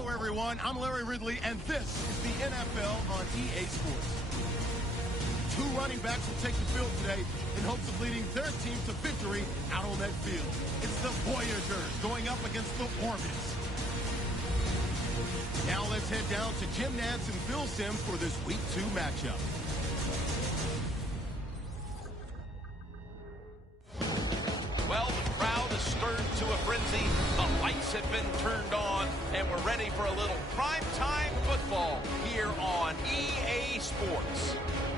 Hello, everyone. I'm Larry Ridley, and this is the NFL on EA Sports. Two running backs will take the field today in hopes of leading their team to victory out on that field. It's the Voyagers going up against the Orbits. Now let's head down to Jim Nantz and Phil Simms for this Week 2 matchup. Well, the crowd is stirred to a frenzy. The lights have been turned on, and we're ready for a little primetime football here on EA Sports.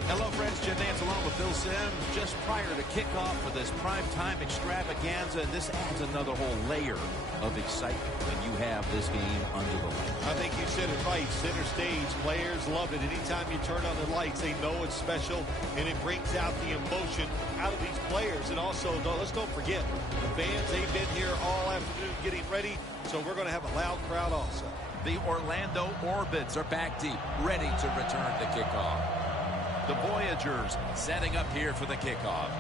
Hello, friends. Jim Nantz along with Phil Simms just prior to kickoff for this primetime extravaganza, and this adds another whole layer of excitement when you have this game under the lights. I think you said it right. Center stage, players love it. Anytime you turn on the lights, they know it's special, and it brings out the emotion out of these players. And also, let's don't forget, the fans, they've been here all afternoon getting ready, so we're going to have a loud crowd also. The Orlando Orbits are back deep, ready to return to kickoff. The Voyagers setting up here for the kickoff.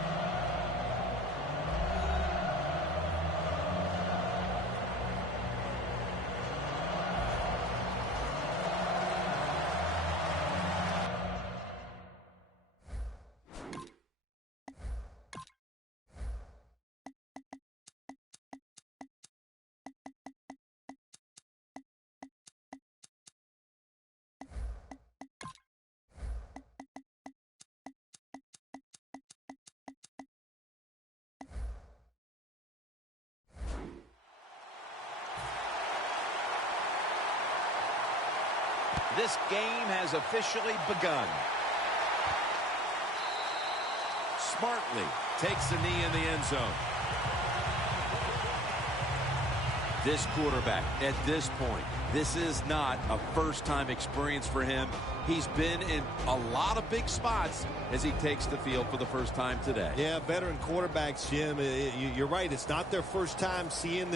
This game has officially begun. Smartly takes the knee in the end zone. This quarterback, at this point, this is not a first-time experience for him. He's been in a lot of big spots as he takes the field for the first time today. Yeah, veteran quarterbacks, Jim, you're right. It's not their first time seeing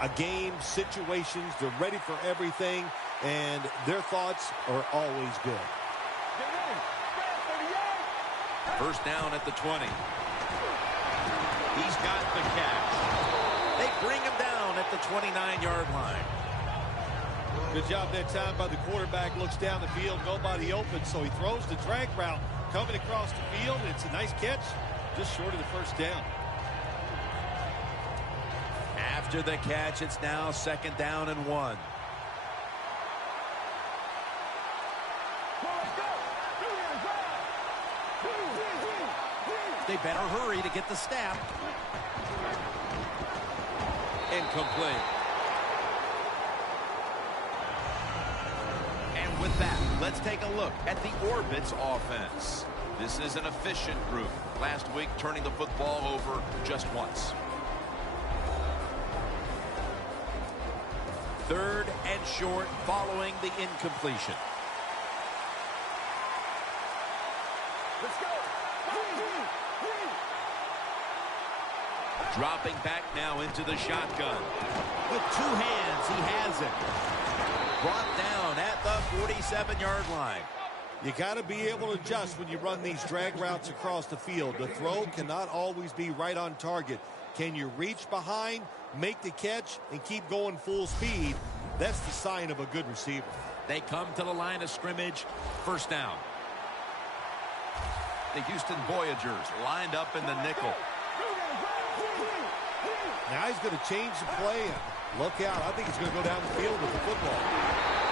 a game, situations. They're ready for everything, and their thoughts are always good. First down at the 20. He's got the catch. They bring him down at the 29-yard line. Good job that time by the quarterback. Looks down the field, nobody open, so he throws the drag route coming across the field. And it's a nice catch, just short of the first down. After the catch, it's now second down and 1. They better hurry to get the snap. Incomplete. And with that, let's take a look at the Orbits offense. This is an efficient group. Last week, turning the football over just once. Third and short following the incompletion. Let's go. Dropping back now into the shotgun. With two hands, he has it. Brought down at the 47-yard line. You got to be able to adjust when you run these drag routes across the field. The throw cannot always be right on target. Can you reach behind, make the catch, and keep going full speed? That's the sign of a good receiver. They come to the line of scrimmage. First down. The Houston Voyagers lined up in the nickel. Now he's going to change the play. And look out. I think he's going to go down the field with the football.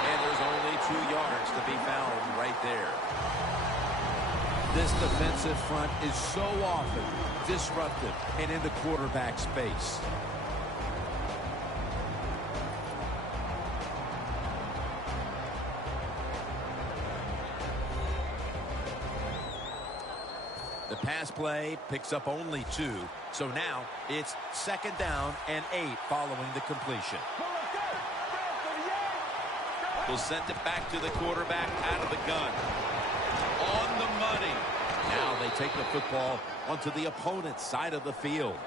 And there's only 2 yards to be found right there. This defensive front is so often disruptive and in the quarterback's face. The pass play picks up only 2. So now it's second down and 8 following the completion. We'll send it back to the quarterback out of the gun. On the money. Now they take the football onto the opponent's side of the field.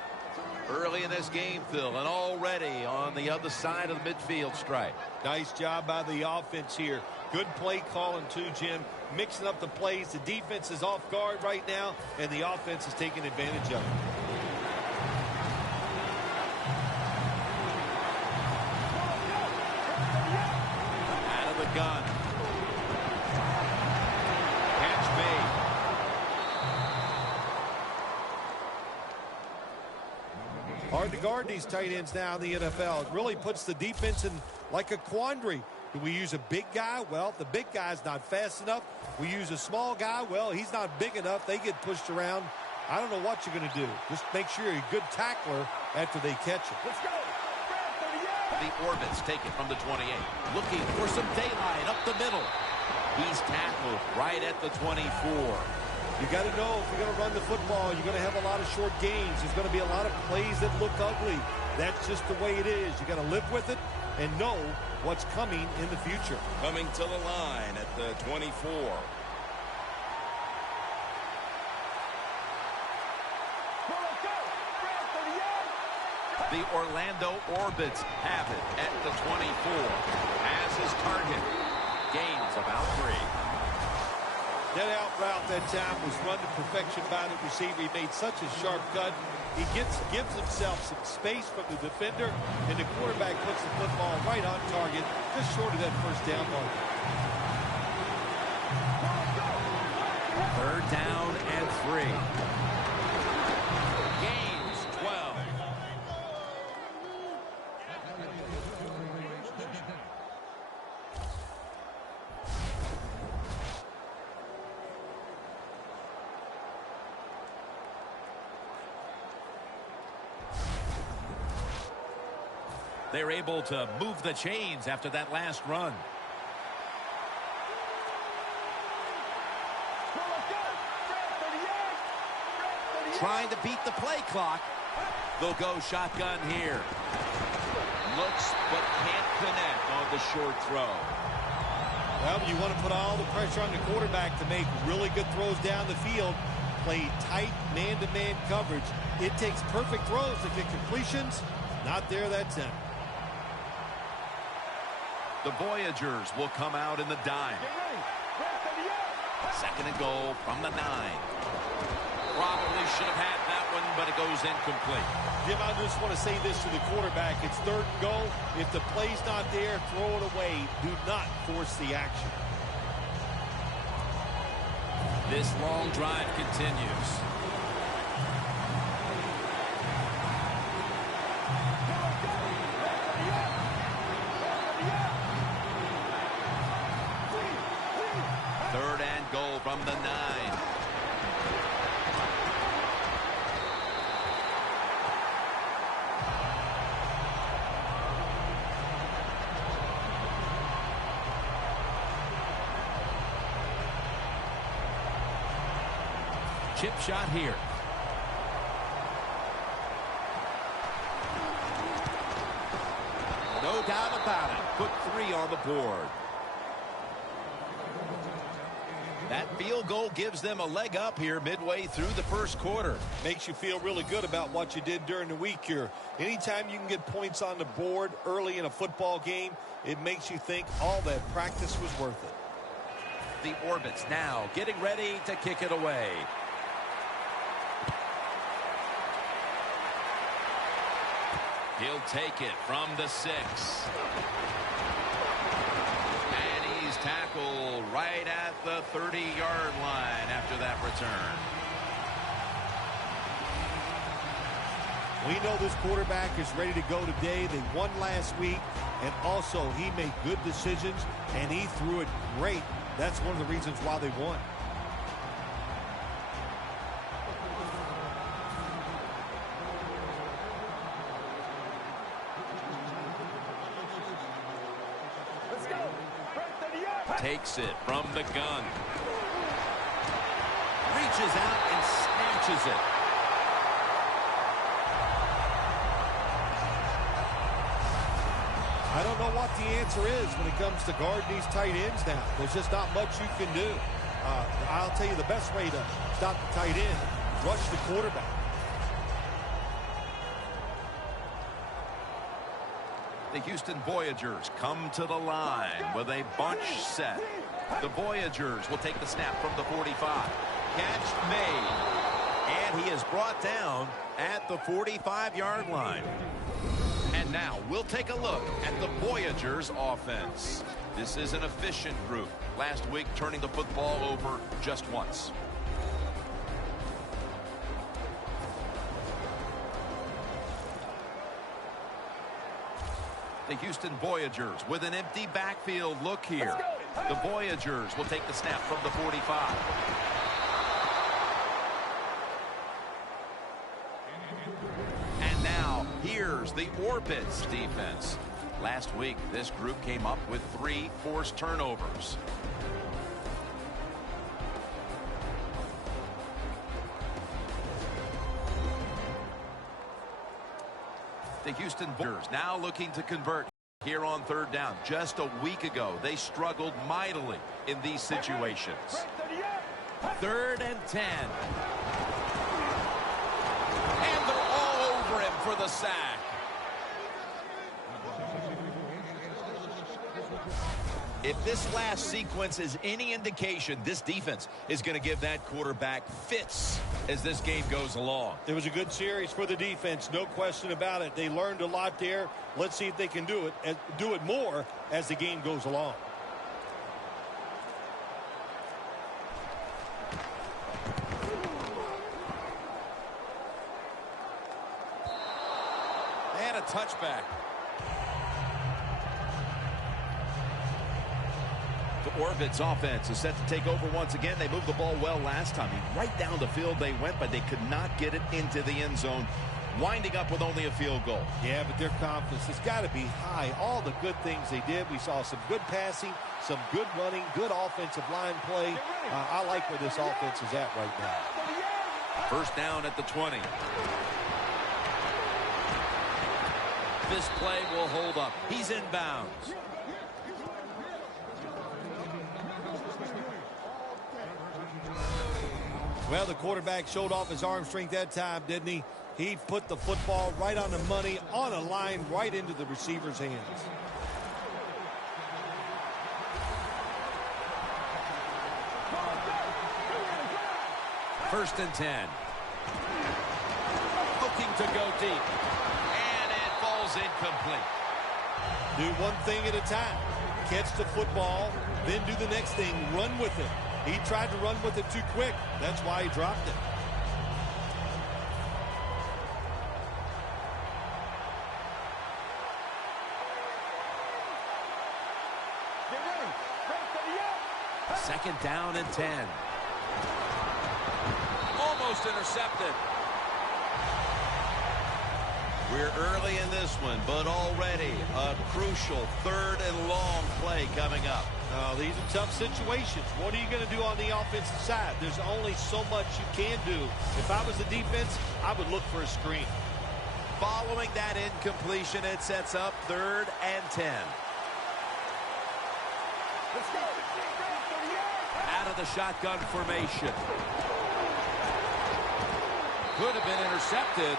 Early in this game, Phil, and already on the other side of the midfield stripe. Nice job by the offense here. Good play calling too, Jim. Mixing up the plays. The defense is off guard right now, and the offense is taking advantage of it. gun. Catch made. Hard to guard these tight ends now in the NFL. It really puts the defense in like a quandary. Do we use a big guy? Well, the big guy's not fast enough. We use a small guy. Well, he's not big enough. They get pushed around. I don't know what you're going to do. Just make sure you're a good tackler after they catch it. Let's go. The Orbits take it from the 28. Looking for some daylight up the middle. He's tackled right at the 24. You got to know if you're going to run the football, you're going to have a lot of short gains. There's going to be a lot of plays that look ugly. That's just the way it is. You got to live with it and know what's coming in the future. Coming to the line at the 24. The Orlando Orbits have it at the 24. As his target. Gains about 3. That out route that time was run to perfection by the receiver. He made such a sharp cut. He gives himself some space from the defender, and the quarterback puts the football right on target, just short of that first down mark. 3rd down and 3. Gains 12. They're able to move the chains after that last run. Trying to beat the play clock. They'll go shotgun here. Looks but can't connect on the short throw. Well, you want to put all the pressure on the quarterback to make really good throws down the field. Play tight man-to-man coverage. It takes perfect throws to get completions. Not there that time. The Voyagers will come out in the dime. 2nd and goal from the 9. Probably should have had that one, but it goes incomplete. Jim, I just want to say this to the quarterback. It's 3rd and goal. If the play's not there, throw it away. Do not force the action. This long drive continues. From the 9. Chip shot here. No doubt about it. Put 3 on the board. That field goal gives them a leg up here midway through the 1st quarter. Makes you feel really good about what you did during the week here. Anytime you can get points on the board early in a football game, it makes you think all that practice was worth it. The Orbits now getting ready to kick it away. He'll take it from the 6. Tackle right at the 30-yard line after that return. We know this quarterback is ready to go today. They won last week, and also he made good decisions, and he threw it great. That's one of the reasons why they won. Takes it from the gun. Reaches out and snatches it. I don't know what the answer is when it comes to guarding these tight ends now. There's just not much you can do. I'll tell you the best way to stop the tight end, rush the quarterback. The Houston Voyagers come to the line with a bunch set. The Voyagers will take the snap from the 45. Catch made. And he is brought down at the 45-yard line. And now we'll take a look at the Voyagers offense. This is an efficient group. Last week, turning the football over just once. The Houston Voyagers with an empty backfield look here. The Voyagers will take the snap from the 45. And now, here's the Orbits defense. Last week, this group came up with 3 forced turnovers. The Houston Voyagers now looking to convert here on 3rd down. Just a week ago, they struggled mightily in these situations. 3rd and 10. And they're all over him for the sack. If this last sequence is any indication, this defense is going to give that quarterback fits as this game goes along. It was a good series for the defense, no question about it. They learned a lot there. Let's see if they can do it more as the game goes along. And a touchback. The Orbits offense is set to take over once again. They moved the ball well last time. Right down the field they went, but they could not get it into the end zone, winding up with only a field goal. Yeah, but their confidence has got to be high. All the good things they did. We saw some good passing, some good running, good offensive line play. I like where this offense is at right now. 1st down at the 20. This play will hold up. He's inbounds. Well, the quarterback showed off his arm strength that time, didn't he? He put the football right on the money, on a line, right into the receiver's hands. 1st and 10. Looking to go deep. And it falls incomplete. Do one thing at a time. Catch the football, then do the next thing, run with it. He tried to run with it too quick. That's why he dropped it. Second down and 10. Almost intercepted. We're early in this one, but already a crucial 3rd and long play coming up. Oh, these are tough situations. What are you going to do on the offensive side? There's only so much you can do. If I was the defense, I would look for a screen. Following that incompletion, it sets up 3rd and 10. Let's go. Out of the shotgun formation. Could have been intercepted.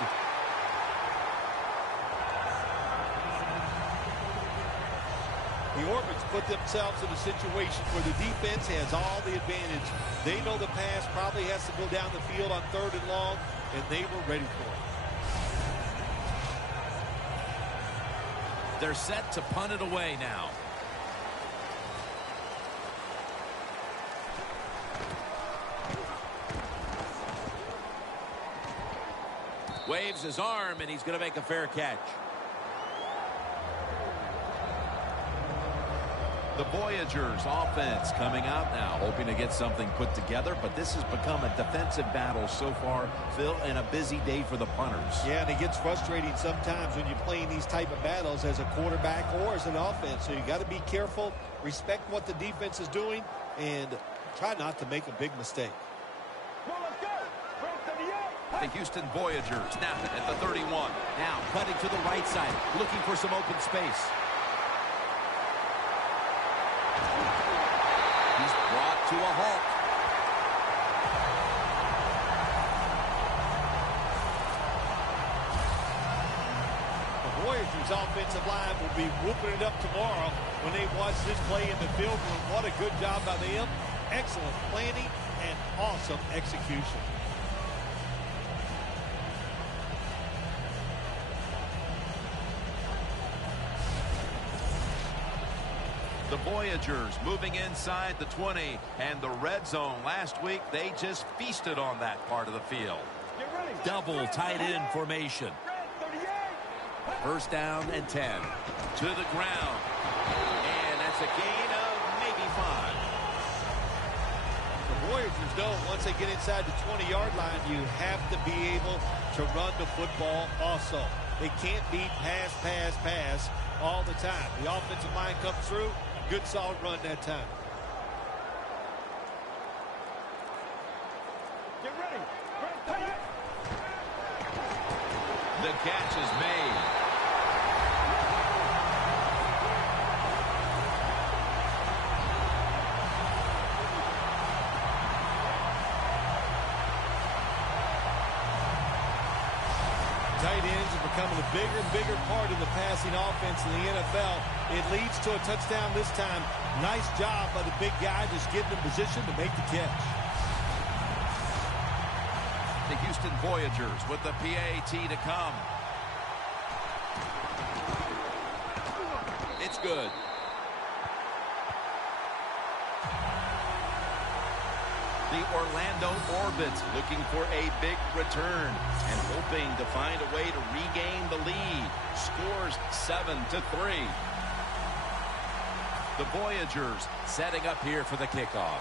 The Orbits put themselves in a situation where the defense has all the advantage. They know the pass probably has to go down the field on 3rd and long, and they were ready for it. They're set to punt it away now. Waves his arm, and he's going to make a fair catch. The Voyagers offense coming out now, hoping to get something put together, but this has become a defensive battle so far, Phil, and a busy day for the punters. Yeah, and it gets frustrating sometimes when you're playing these type of battles as a quarterback or as an offense. So you got to be careful, respect what the defense is doing, and try not to make a big mistake. The Houston Voyagers snap it at the 31. Now cutting to the right side, looking for some open space. He's brought to a halt. The Voyagers offensive line will be whooping it up tomorrow when they watch this play in the field room. What a good job by them. Excellent planning and awesome execution. The Voyagers moving inside the 20, and the red zone last week, they just feasted on that part of the field. Double tight end formation. First down and 10. To the ground. And that's a gain of maybe 5. The Voyagers know once they get inside the 20-yard line, you have to be able to run the football also. They can't be pass, pass, pass all the time. The offensive line comes through. Good solid run that time. Get ready. The catch is made. Tight ends are becoming a bigger and bigger part of the passing offense in the NFL. It leads to a touchdown this time. Nice job by the big guy just getting in position to make the catch. The Houston Voyagers with the PAT to come. It's good. The Orlando Orbits looking for a big return and hoping to find a way to regain the lead. Scores 7-3. The Voyagers setting up here for the kickoff.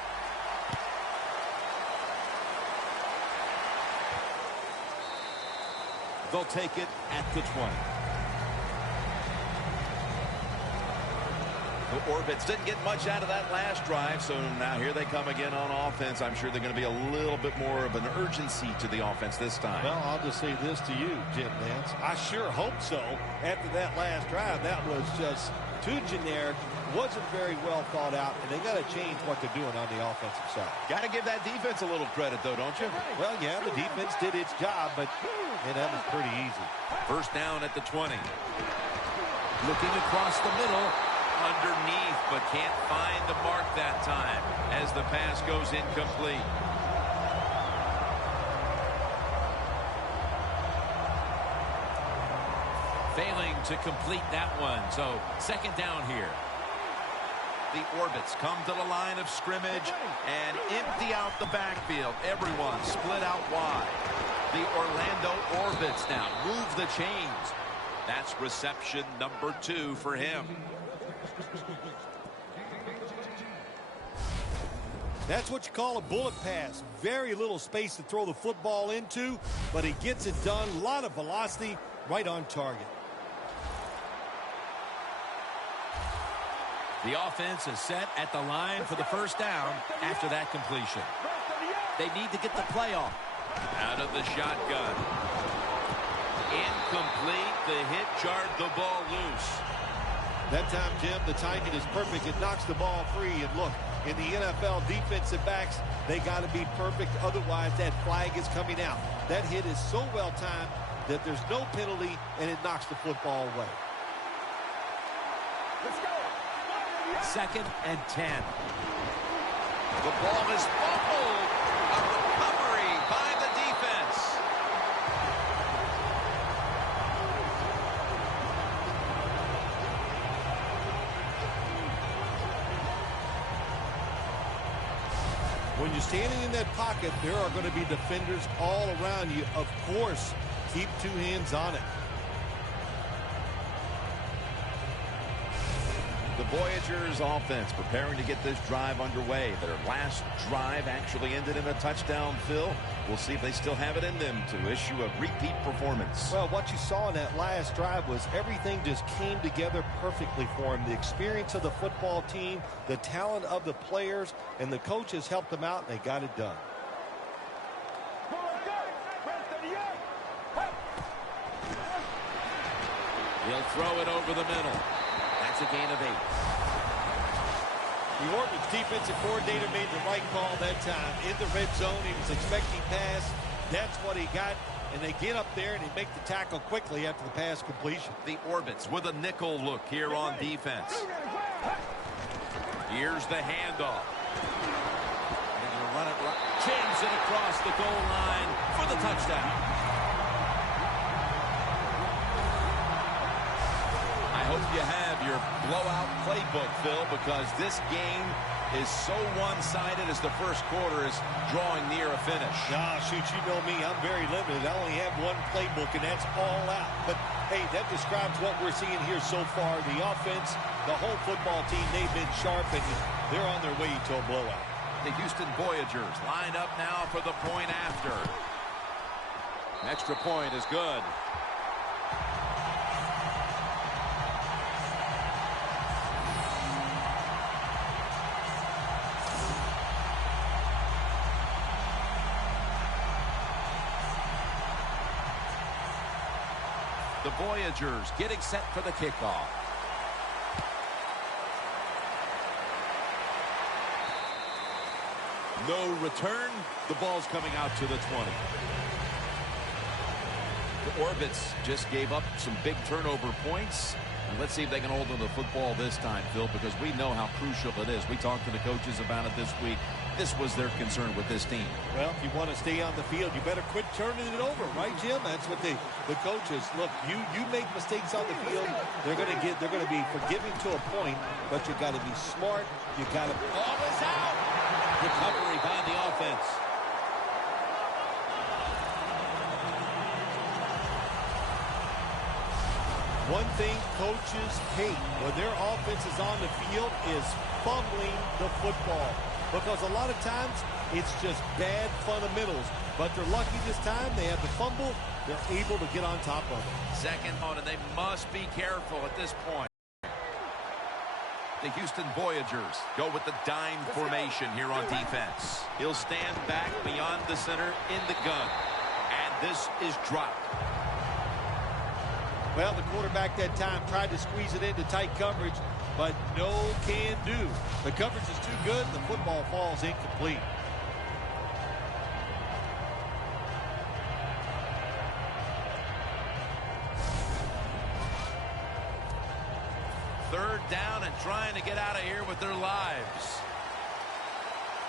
They'll take it at the 20. The Orbits didn't get much out of that last drive, so now here they come again on offense. I'm sure they're going to be a little bit more of an urgency to the offense this time. Well, I'll just say this to you, Jim Nance. I sure hope so. After that last drive, that was just too generic, wasn't very well thought out, and they got to change what they're doing on the offensive side. Got to give that defense a little credit, though, don't you? Well, yeah, the defense did its job, but that was pretty easy. First down at the 20. Looking across the middle. Underneath, but can't find the mark that time as the pass goes incomplete. Failing to complete that one, so second down here. The Orbits come to the line of scrimmage and empty out the backfield. Everyone split out wide. The Orlando Orbits now move the chains. That's reception number 2 for him. That's what you call a bullet pass. Very little space to throw the football into, but he gets it done. A lot of velocity, right on target. The offense is set at the line for the first down after that completion. They need to get the play off. Out of the shotgun. Incomplete. The hit jarred the ball loose. That time, Jim, the timing is perfect. It knocks the ball free. And look, in the NFL, defensive backs, they got to be perfect. Otherwise, that flag is coming out. That hit is so well timed that there's no penalty, and it knocks the football away. Let's go. Second and 10. The ball is fumbled. A recovery by the defense. When you're standing in that pocket, there are going to be defenders all around you. Of course, keep 2 hands on it. The Voyagers offense preparing to get this drive underway. Their last drive actually ended in a touchdown, Phil. We'll see if they still have it in them to issue a repeat performance. Well, what you saw in that last drive was everything just came together perfectly for them. The experience of the football team, the talent of the players, and the coaches helped them out, and they got it done. He'll throw it over the middle. That's a gain of 8. The Orbits defensive coordinator made the right call that time. In the red zone, he was expecting pass. That's what he got. And they get up there and they make the tackle quickly after the pass completion. The Orbits with a nickel look here on defense. Here's the handoff. They're going to run it right. Jams it across the goal line for the touchdown. I hope you have your blowout playbook, Phil, because this game is so one-sided as the first quarter is drawing near a finish. Nah, shoot, you know me. I'm very limited. I only have one playbook, and that's all out. But, hey, that describes what we're seeing here so far. The offense, the whole football team, they've been sharp, and they're on their way to a blowout. The Houston Voyagers lined up now for the point after. Extra point is good. The Voyagers getting set for the kickoff. No return. The ball's coming out to the 20. The Orbits just gave up some big turnover points. And let's see if they can hold on to the football this time, Phil, because we know how crucial it is. We talked to the coaches about it this week. This was their concern with this team. Well, if you want to stay on the field, you better quit turning it over, right, Jim? That's what the coaches look. You make mistakes on the field, they're going to be forgiving to a point, but you got to be smart. You got to. Ball is out. Recovery by the offense. One thing coaches hate when their offense is on the field is fumbling the football. Because a lot of times, it's just bad fundamentals. But they're lucky this time. They have the fumble. They're able to get on top of it. Second on, and they must be careful at this point. The Houston Voyagers go with the dime formation here on defense. He'll stand back beyond the center in the gun. And this is dropped. Well, the quarterback that time tried to squeeze it into tight coverage, but no can do. The coverage is too good. The football falls incomplete. Third down and trying to get out of here with their lives.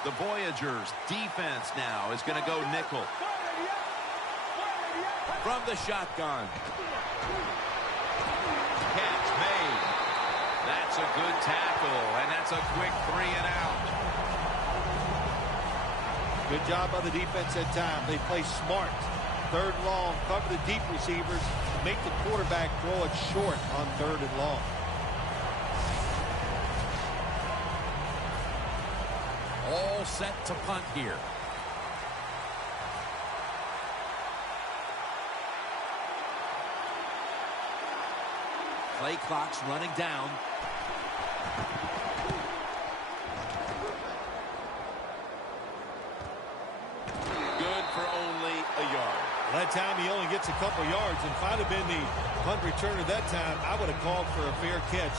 The Voyagers defense now is going to go nickel. From the shotgun. Catch made. That's a good tackle, and that's a quick 3 and out. Good job by the defense that time. They play smart. Third and long, cover the deep receivers, make the quarterback throw it short on third and long. All set to punt here. Play clock's running down. Good for only a yard. That time he only gets a couple yards, and if I'd have been the punt returner that time, I would have called for a fair catch.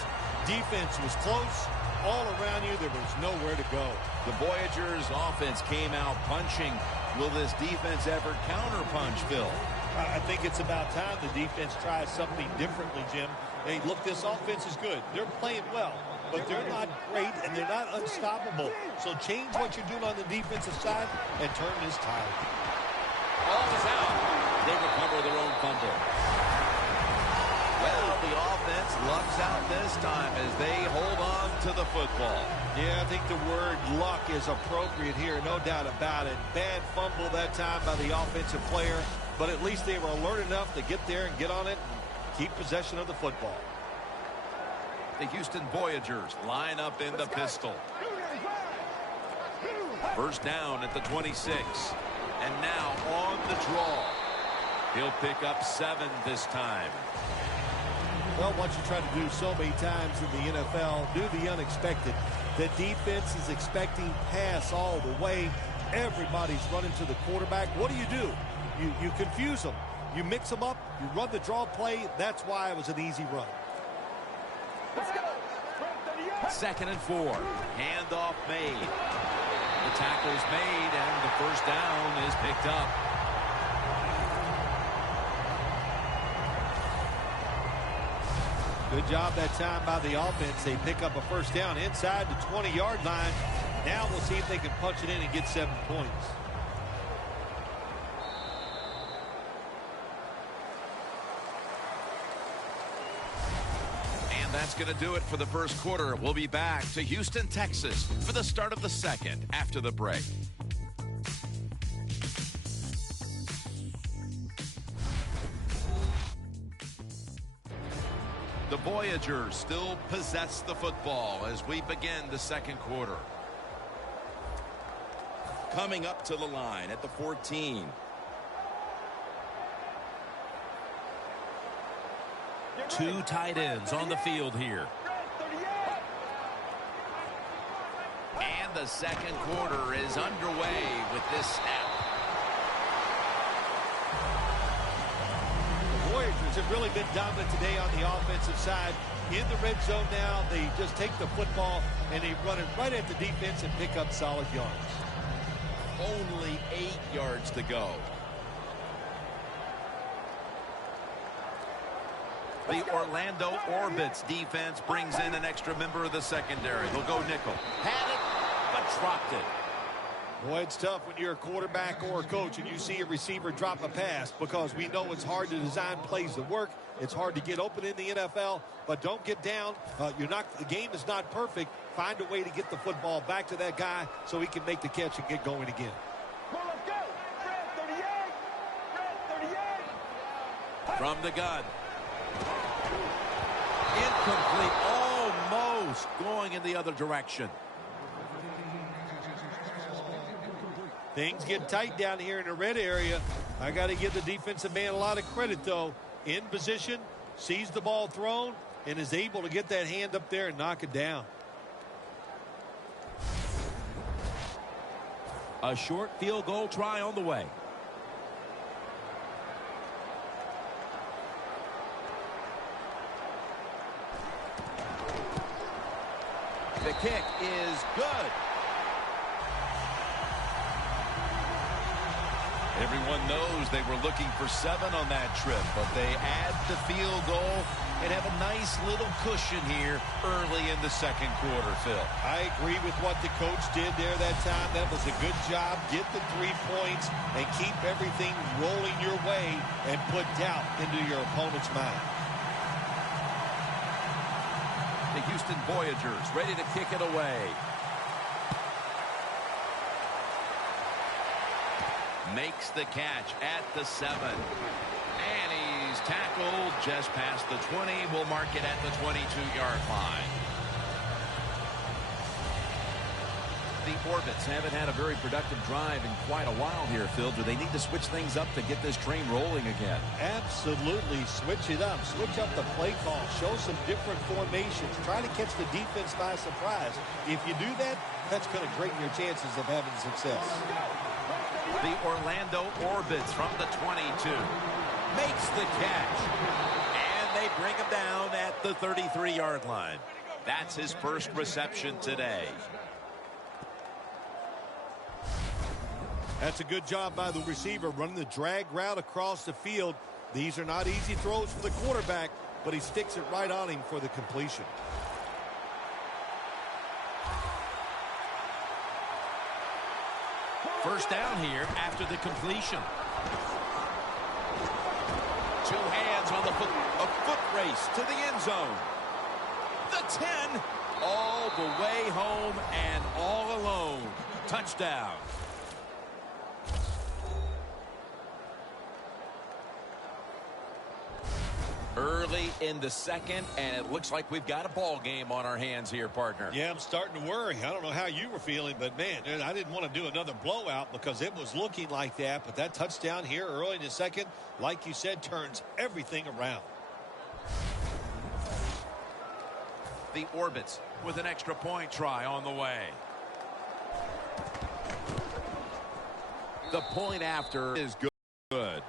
Defense was close. All around you, there was nowhere to go. The Voyagers offense came out punching. Will this defense ever counter-punch, Phil? I think it's about time the defense tries something differently, Jim. Hey, look, this offense is good. They're playing well, but they're not great, and they're not unstoppable. So change what you're doing on the defensive side and turn this tide. Ball is out. They recover their own fumble. Well, the offense lucks out this time as they hold on to the football. Yeah, I think the word luck is appropriate here, no doubt about it. Bad fumble that time by the offensive player, but at least they were alert enough to get there and get on it and keep possession of the football. The Houston Voyagers line up in the pistol. First down at the 26. And now on the draw. He'll pick up 7 this time. Well, what you try to do so many times in the NFL, do the unexpected. The defense is expecting pass all the way. Everybody's running to the quarterback. What do? You confuse them. You mix them up. You run the draw play. That's why it was an easy run. Let's go. 2nd and 4. Handoff made. The tackle's made, and the first down is picked up. Good job that time by the offense. They pick up a first down inside the 20-yard line. Now we'll see if they can punch it in and get 7 points. And that's going to do it for the first quarter. We'll be back to Houston, Texas for the start of the second after the break. The Voyagers still possess the football as we begin the second quarter. Coming up to the line at the 14. Two tight ends on the field here. And the second quarter is underway with this snap. The Voyagers have really been dominant today on the offensive side. In the red zone now, they just take the football and they run it right at the defense and pick up solid yards. Only 8 yards to go. The Orlando Orbits defense brings in an extra member of the secondary. They'll go nickel. Had it, but dropped it. Boy, it's tough when you're a quarterback or a coach and you see a receiver drop a pass, because we know it's hard to design plays that work. It's hard to get open in the NFL, but don't get down. The game is not perfect. Find a way to get the football back to that guy so he can make the catch and get going again. From the gun. Incomplete. Almost going in the other direction. Things get tight down here in the red area. I got to give the defensive man a lot of credit, though. In position, sees the ball thrown, and is able to get that hand up there and knock it down. A short field goal try on the way. The kick is good. Everyone knows they were looking for 7 on that trip, but they add the field goal and have a nice little cushion here early in the second quarter, Phil. I agree with what the coach did there that time. That was a good job. Get the 3 points and keep everything rolling your way and put doubt into your opponent's mind. The Houston Voyagers ready to kick it away. Makes the catch at the 7. And he's tackled just past the 20. We'll mark it at the 22-yard line. The Orbits haven't had a very productive drive in quite a while here, Phil. Do they need to switch things up to get this train rolling again? Absolutely. Switch it up. Switch up the play call. Show some different formations. Try to catch the defense by surprise. If you do that, that's going to greaten your chances of having success. The Orlando Orbits from the 22. Makes the catch. And they bring him down at the 33-yard line. That's his first reception today. That's a good job by the receiver, running the drag route across the field. These are not easy throws for the quarterback, but he sticks it right on him for the completion. First down here after the completion. 2 hands on the foot. A foot race to the end zone. The 10. All the way home and all alone. Touchdown. Early in the second, and it looks like we've got a ball game on our hands here, partner. Yeah, I'm starting to worry. I don't know how you were feeling, but, man, I didn't want to do another blowout because it was looking like that. But that touchdown here early in the second, like you said, turns everything around. The Orbits with an extra point try on the way. The point after is good.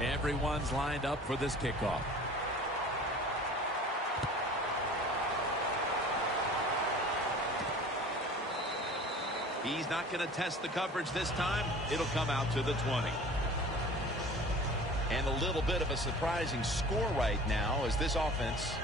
Everyone's lined up for this kickoff. He's not going to test the coverage this time. It'll come out to the 20. And a little bit of a surprising score right now as this offense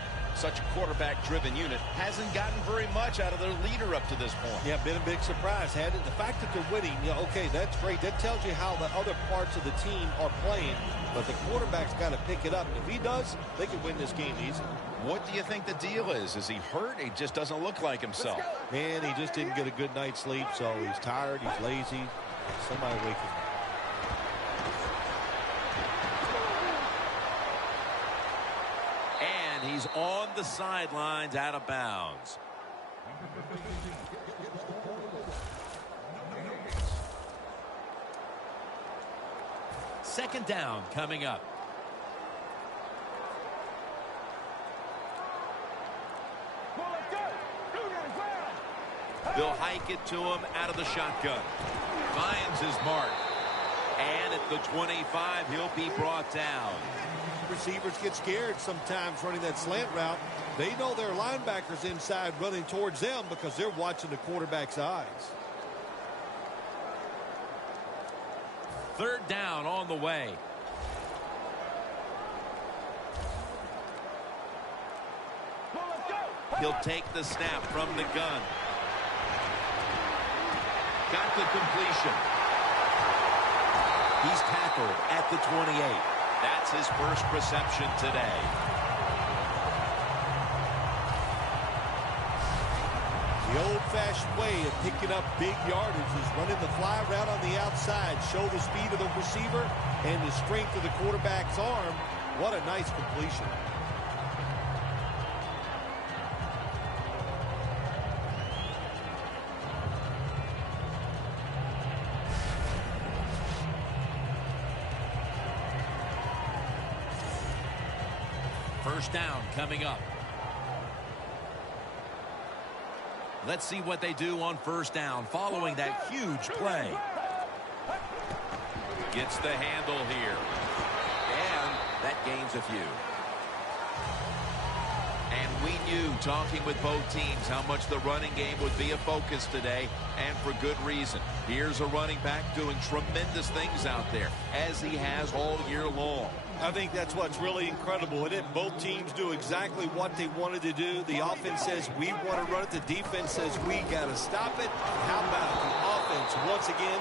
such a quarterback-driven unit, hasn't gotten very much out of their leader up to this point. Yeah, been a big surprise, had it. The fact that they're winning, okay, that's great. That tells you how the other parts of the team are playing, but the quarterback's got to pick it up. And if he does, they can win this game easy. What do you think the deal is? Is he hurt? He just doesn't look like himself. Man, he just didn't get a good night's sleep, so he's tired, he's lazy. Somebody wake him up. And he's on the sidelines out of bounds. Second down coming up. They'll hike it to him out of the shotgun. Finds his mark. And at the 25, he'll be brought down. Receivers get scared sometimes running that slant route. They know their linebackers inside running towards them because they're watching the quarterback's eyes. Third down on the way. He'll take the snap from the gun. Got the completion. He's tackled at the 28. That's his first reception today. The old-fashioned way of picking up big yardage is running the fly route on the outside. Show the speed of the receiver and the strength of the quarterback's arm. What a nice completion. First down coming up. Let's see what they do on first down following that huge play. Gets the handle here. And that gains a few. And we knew, talking with both teams, how much the running game would be a focus today, and for good reason. Here's a running back doing tremendous things out there, as he has all year long. I think that's what's really incredible. And both teams do exactly what they wanted to do. The offense says we want to run it. The defense says we got to stop it. How about the offense once again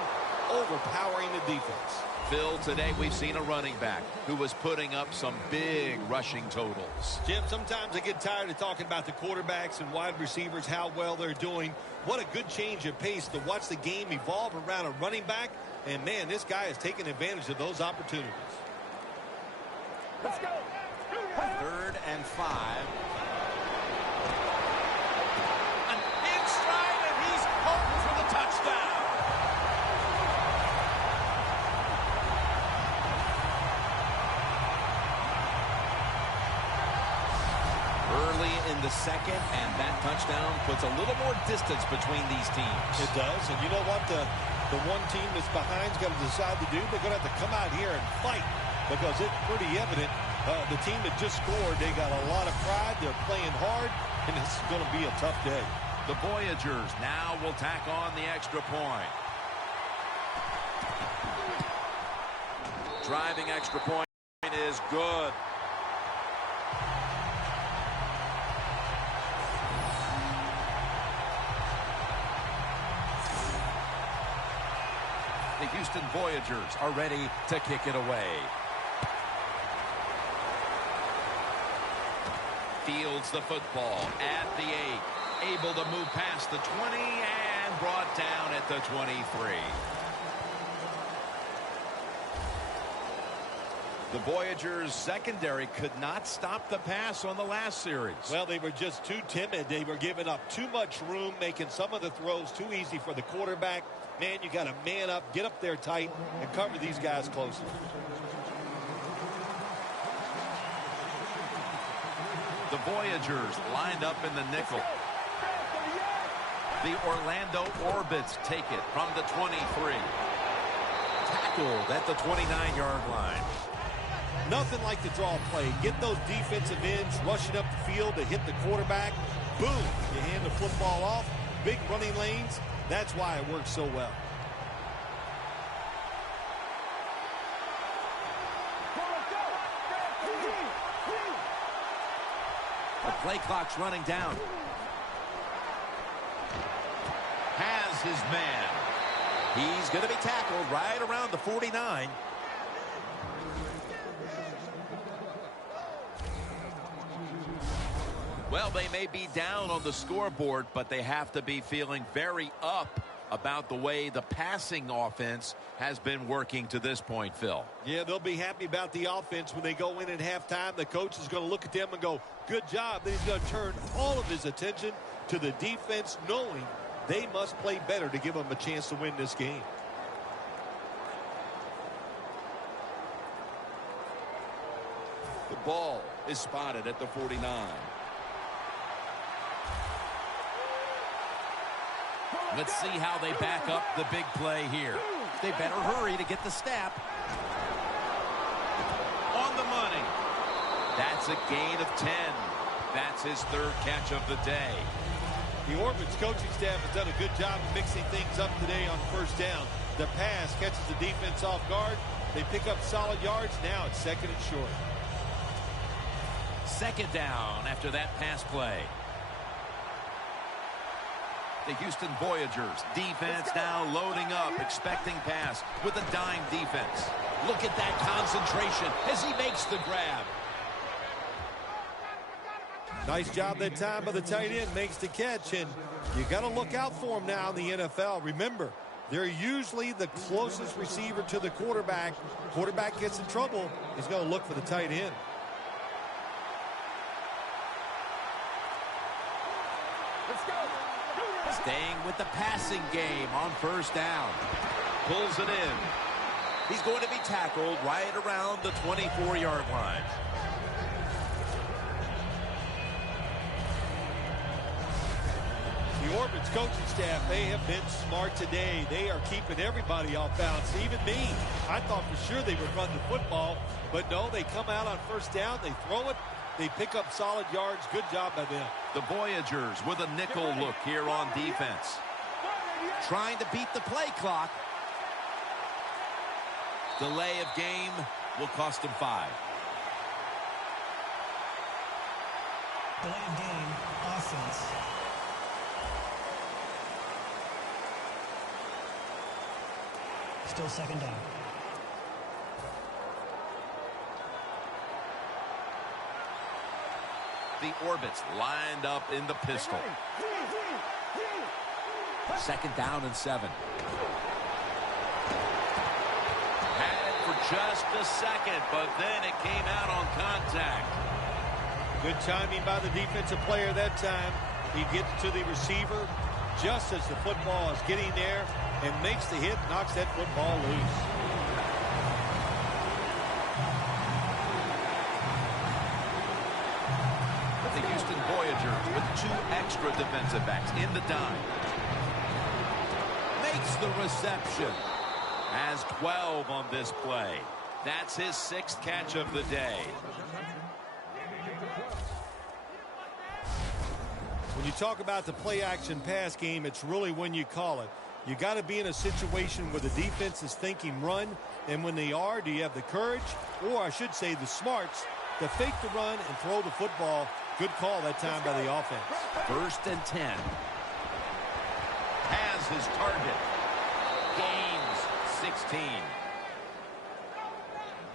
overpowering the defense? Phil, today we've seen a running back who was putting up some big rushing totals. Jim, sometimes I get tired of talking about the quarterbacks and wide receivers, how well they're doing. What a good change of pace to watch the game evolve around a running back. And, man, this guy is taking advantage of those opportunities. Let's go. 3rd and 5. An in stride, and he's home for the touchdown. Early in the second, and that touchdown puts a little more distance between these teams. It does, and you know what? The one team that's behind's got to decide to do. They're going to have to come out here and fight, because it's pretty evident the team that just scored, they got a lot of pride. They're playing hard, and this is going to be a tough day. The Voyagers now will tack on the extra point. Driving extra point is good. The Houston Voyagers are ready to kick it away. Fields the football at the 8. Able to move past the 20 and brought down at the 23. The Voyagers secondary could not stop the pass on the last series. Well, they were just too timid. They were giving up too much room, making some of the throws too easy for the quarterback. Man, you got to man up, get up there tight, and cover these guys closely. The Voyagers lined up in the nickel. The Orlando Orbits take it from the 23. Tackled at the 29-yard line. Nothing like the draw play. Get those defensive ends rushing up the field to hit the quarterback. Boom. You hand the football off. Big running lanes. That's why it works so well. A Play clock's running down. Has his man. He's going to be tackled right around the 49. Well, they may be down on the scoreboard, but they have to be feeling very up about the way the passing offense has been working to this point, Phil. Yeah, they'll be happy about the offense when they go in at halftime. The coach is going to look at them and go, good job. Then he's going to turn all of his attention to the defense, knowing they must play better to give them a chance to win this game. The ball is spotted at the 49. Let's see how they back up the big play here. They better hurry to get the snap. On the money. That's a gain of 10. That's his third catch of the day. The Orbit's coaching staff has done a good job of mixing things up today on first down. The pass catches the defense off guard. They pick up solid yards. Now it's second and short. Second down after that pass play. The Houston Voyagers defense now loading up, expecting pass with a dime defense. Look at that concentration as he makes the grab. Nice job that time by the tight end, makes the catch, and you got to look out for him now in the NFL. Remember, they're usually the closest receiver to the quarterback. Quarterback gets in trouble, he's going to look for the tight end. Let's go. Staying with the passing game on first down. Pulls it in. He's going to be tackled right around the 24-yard line. The Orbit's coaching staff, they have been smart today. They are keeping everybody off balance, even me. I thought for sure they would run the football, but no, they come out on first down, they throw it, they pick up solid yards. Good job by them. The Voyagers with a nickel look here on defense. Trying to beat the play clock. Delay of game will cost him 5. Delay of game, offense. Still second down. The Orbits lined up in the pistol. Second down and 7. Had it for just a second, but then it came out on contact. Good timing by the defensive player that time. He gets to the receiver just as the football is getting there and makes the hit, knocks that football loose. The Houston Voyagers with 2 extra defensive backs in the dime. Makes the reception. Has 12 on this play. That's his 6th catch of the day. When you talk about the play-action pass game, it's really when you call it. You got to be in a situation where the defense is thinking run, and when they are, do you have the courage, or I should say the smarts, to fake the run and throw the football? Good call that time by the offense. First and 10. Has his target. Gains 16.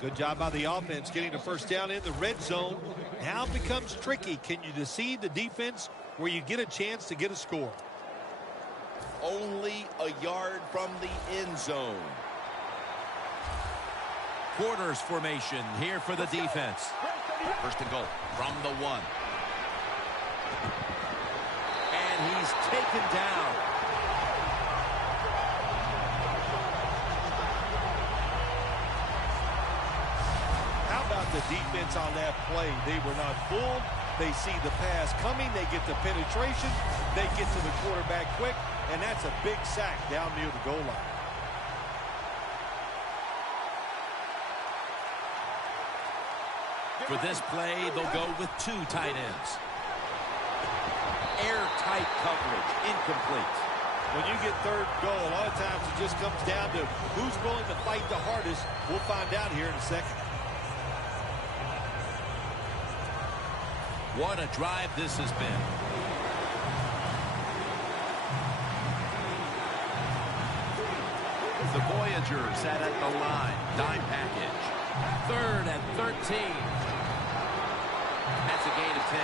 Good job by the offense getting the first down in the red zone. Now it becomes tricky. Can you deceive the defense where you get a chance to get a score? Only a yard from the end zone. Quarters formation here for the defense. First and goal from the 1. And he's taken down. How about the defense on that play? They were not fooled. They see the pass coming. They get the penetration. They get to the quarterback quick. And that's a big sack down near the goal line. For this play, they'll go with 2 tight ends. Airtight coverage, incomplete. When you get third goal, a lot of times it just comes down to who's willing to fight the hardest. We'll find out here in a second. What a drive this has been. The Voyagers set at the line. Dime package. 3rd and 13. That's a gain of 10.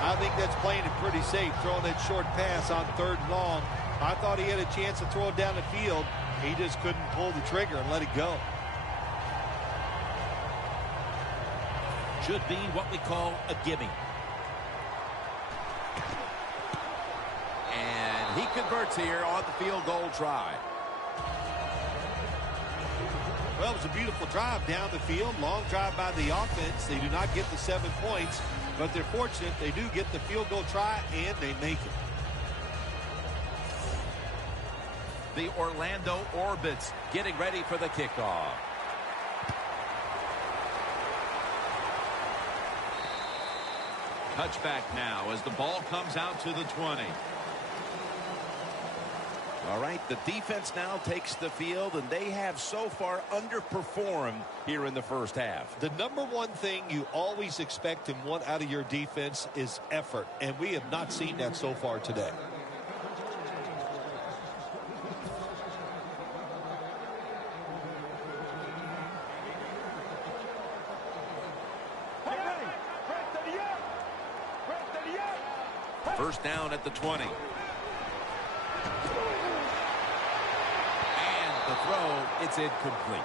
I think that's playing it pretty safe, throwing that short pass on 3rd and long. I thought he had a chance to throw it down the field. He just couldn't pull the trigger and let it go. Should be what we call a gimme. And he converts here on the field goal try. Well, it was a beautiful drive down the field. Long drive by the offense. They do not get the 7 points, but they're fortunate they do get the field goal try, and they make it. The Orlando Orbits getting ready for the kickoff. Touchback now as the ball comes out to the 20. All right, the defense now takes the field, and they have so far underperformed here in the first half. The number one thing you always expect and want out of your defense is effort, and we have not seen that so far today. First down at the 20. And the throw, it's incomplete.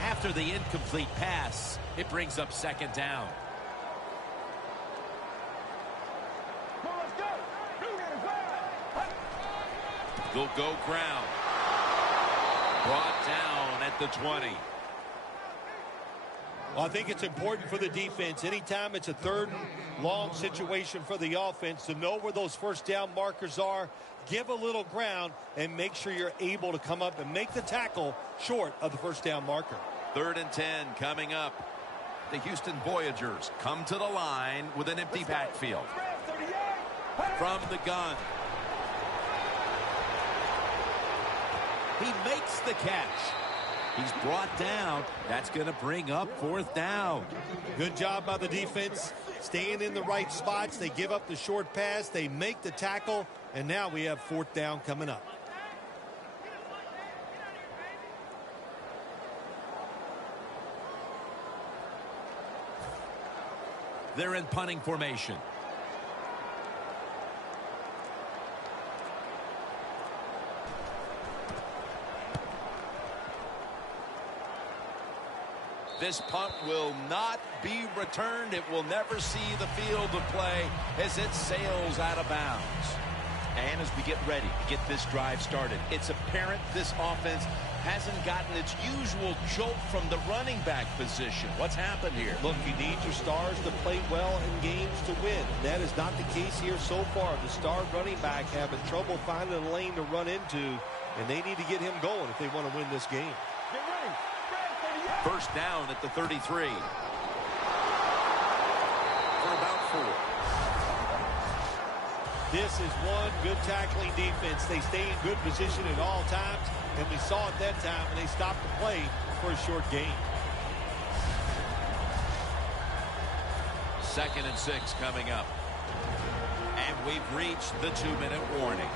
After the incomplete pass, it brings up 2nd down. They'll go ground. Brought down at the 20. Well, I think it's important for the defense. Anytime it's a 3rd and long situation for the offense to know where those first down markers are, give a little ground, and make sure you're able to come up and make the tackle short of the first down marker. 3rd and 10 coming up. The Houston Voyagers come to the line with an empty backfield. From the gun. He makes the catch. He's brought down. That's going to bring up 4th down. Good job by the defense. Staying in the right spots. They give up the short pass. They make the tackle. And now we have 4th down coming up. They're in punting formation. This punt will not be returned. It will never see the field of play as it sails out of bounds. And as we get ready to get this drive started, it's apparent this offense hasn't gotten its usual jolt from the running back position. What's happened here? Look, you need your stars to play well in games to win. That is not the case here so far. The star running back having trouble finding a lane to run into, and they need to get him going if they want to win this game. First down at the 33. For about 4. This is one good tackling defense. They stay in good position at all times, and we saw it that time when they stopped the play for a short gain. 2nd and 6 coming up. And we've reached the 2-minute warning.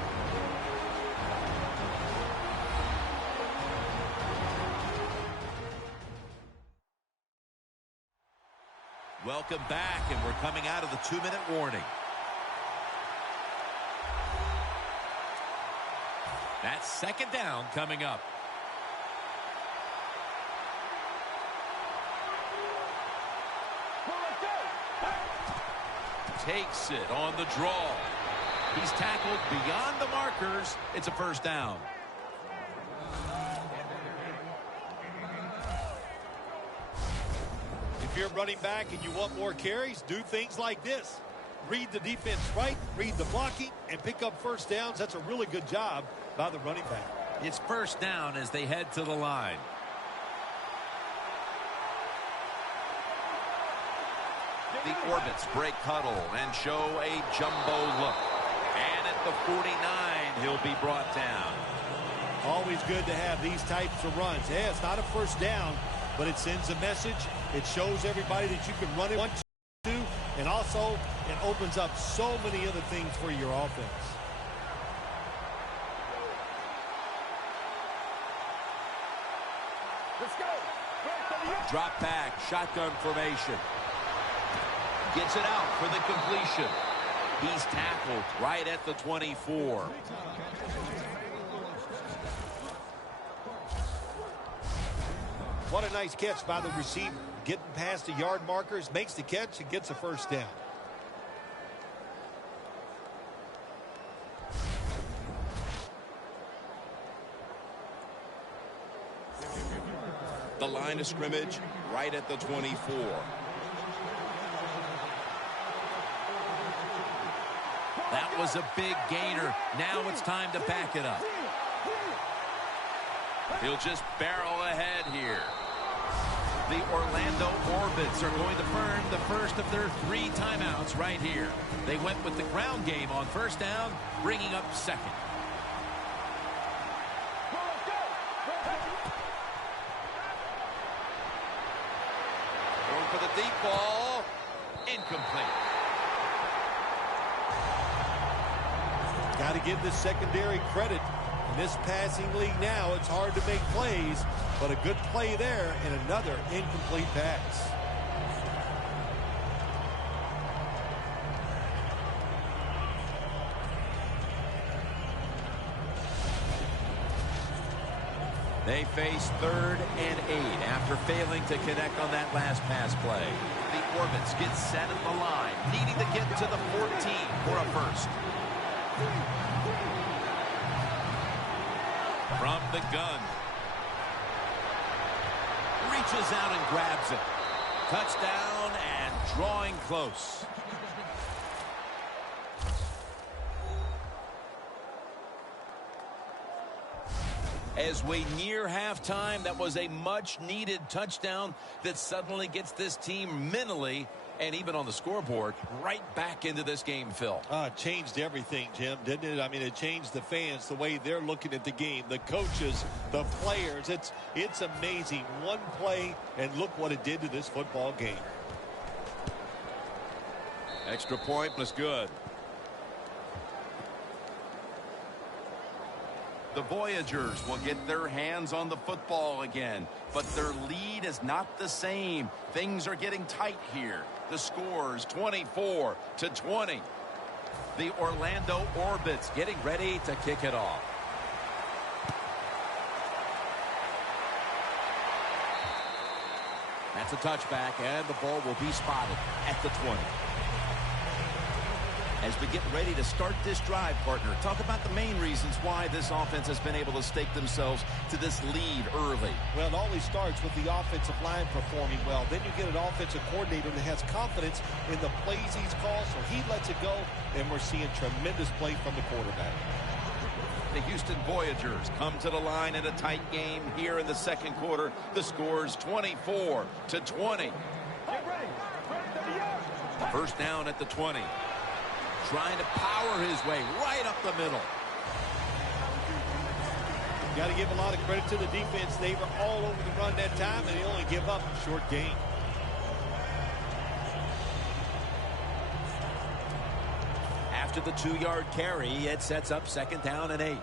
Welcome back, and we're coming out of the 2-minute warning. That's 2nd down coming up. Takes it on the draw. He's tackled beyond the markers. It's a 1st down. If you're running back and you want more carries, do things like this. Read the defense right, read the blocking, and pick up 1st downs. That's a really good job by the running back. It's 1st down as they head to the line. The Orbits break huddle and show a jumbo look. And at the 49, he'll be brought down. Always good to have these types of runs. Yeah, it's not a first down, but it sends a message. It shows everybody that you can run it 1, 2, and also it opens up so many other things for your offense. Let's go. Drop back, shotgun formation. Gets it out for the completion. He's tackled right at the 24. What a nice catch by the receiver. Getting past the yard markers, makes the catch, and gets a first down. The line of scrimmage right at the 24. That was a big gainer. Now it's time to back it up. He'll just barrel ahead here. The Orlando Orbits are going to burn the first of their 3 timeouts right here. They went with the ground game on first down, bringing up second. Going for the deep ball. Incomplete. Got to give the secondary credit. In this passing league now, it's hard to make plays, but a good play there and another incomplete pass. They face 3rd and 8 after failing to connect on that last pass play. The Orbits get set at the line, needing to get to the 14 for a first. From the gun. Reaches out and grabs it. Touchdown and drawing close. As we near halftime, that was a much-needed touchdown that suddenly gets this team mentally and even on the scoreboard right back into this game, Phil. It changed everything, Jim, didn't it? I mean, it changed the fans, the way they're looking at the game, the coaches, the players. It's amazing. One play, and look what it did to this football game. Extra point was good. The Voyagers will get their hands on the football again, but their lead is not the same. Things are getting tight here. The score's 24-20. The Orlando Orbits Getting ready to kick it off. That's a touchback, and the ball will be spotted at the 20. As we get ready to start this drive, partner, talk about the main reasons why this offense has been able to stake themselves to this lead early. Well, it always starts with the offensive line performing well. Then you get an offensive coordinator that has confidence in the plays he's called, so he lets it go, and we're seeing tremendous play from the quarterback. The Houston Voyagers come to the line in a tight game here in the second quarter. The score's 24-20. First down at the 20. Trying to power his way right up the middle. Got to give a lot of credit to the defense. They were all over the run that time, and they only give up a short gain. After the 2-yard carry, it sets up second down and 8.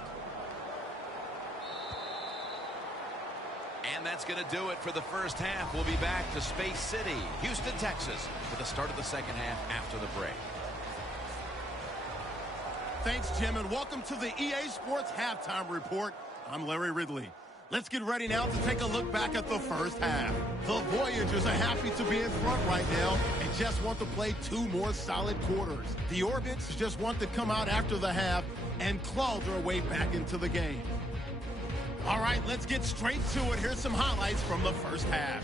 And that's going to do it for the first half. We'll be back to Space City, Houston, Texas, for the start of the second half after the break. Thanks, Jim, and welcome to the EA Sports Halftime Report. I'm Larry Ridley. Let's get ready now to take a look back at the first half. The Voyagers are happy to be in front right now and just want to play 2 more solid quarters. The Orbits just want to come out after the half and claw their way back into the game. All right, let's get straight to it. Here's some highlights from the first half.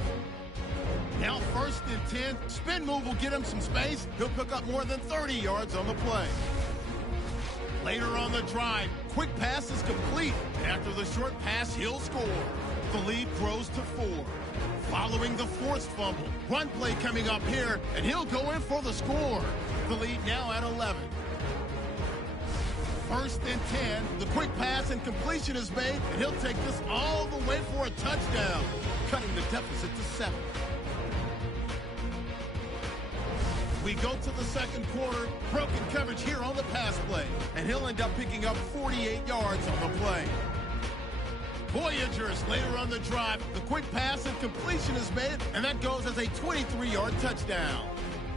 Now 1st and 10. Spin move will get him some space. He'll pick up more than 30 yards on the play. Later on the drive, quick pass is complete. After the short pass, he'll score. The lead grows to 4. Following the forced fumble. Run play coming up here, and he'll go in for the score. The lead now at 11. First and 10. The quick pass and completion is made, and he'll take this all the way for a touchdown, cutting the deficit to 7. We go to the second quarter. Broken coverage here on the pass play, and he'll end up picking up 48 yards on the play. Voyagers later on the drive. The quick pass and completion is made, and that goes as a 23-yard touchdown.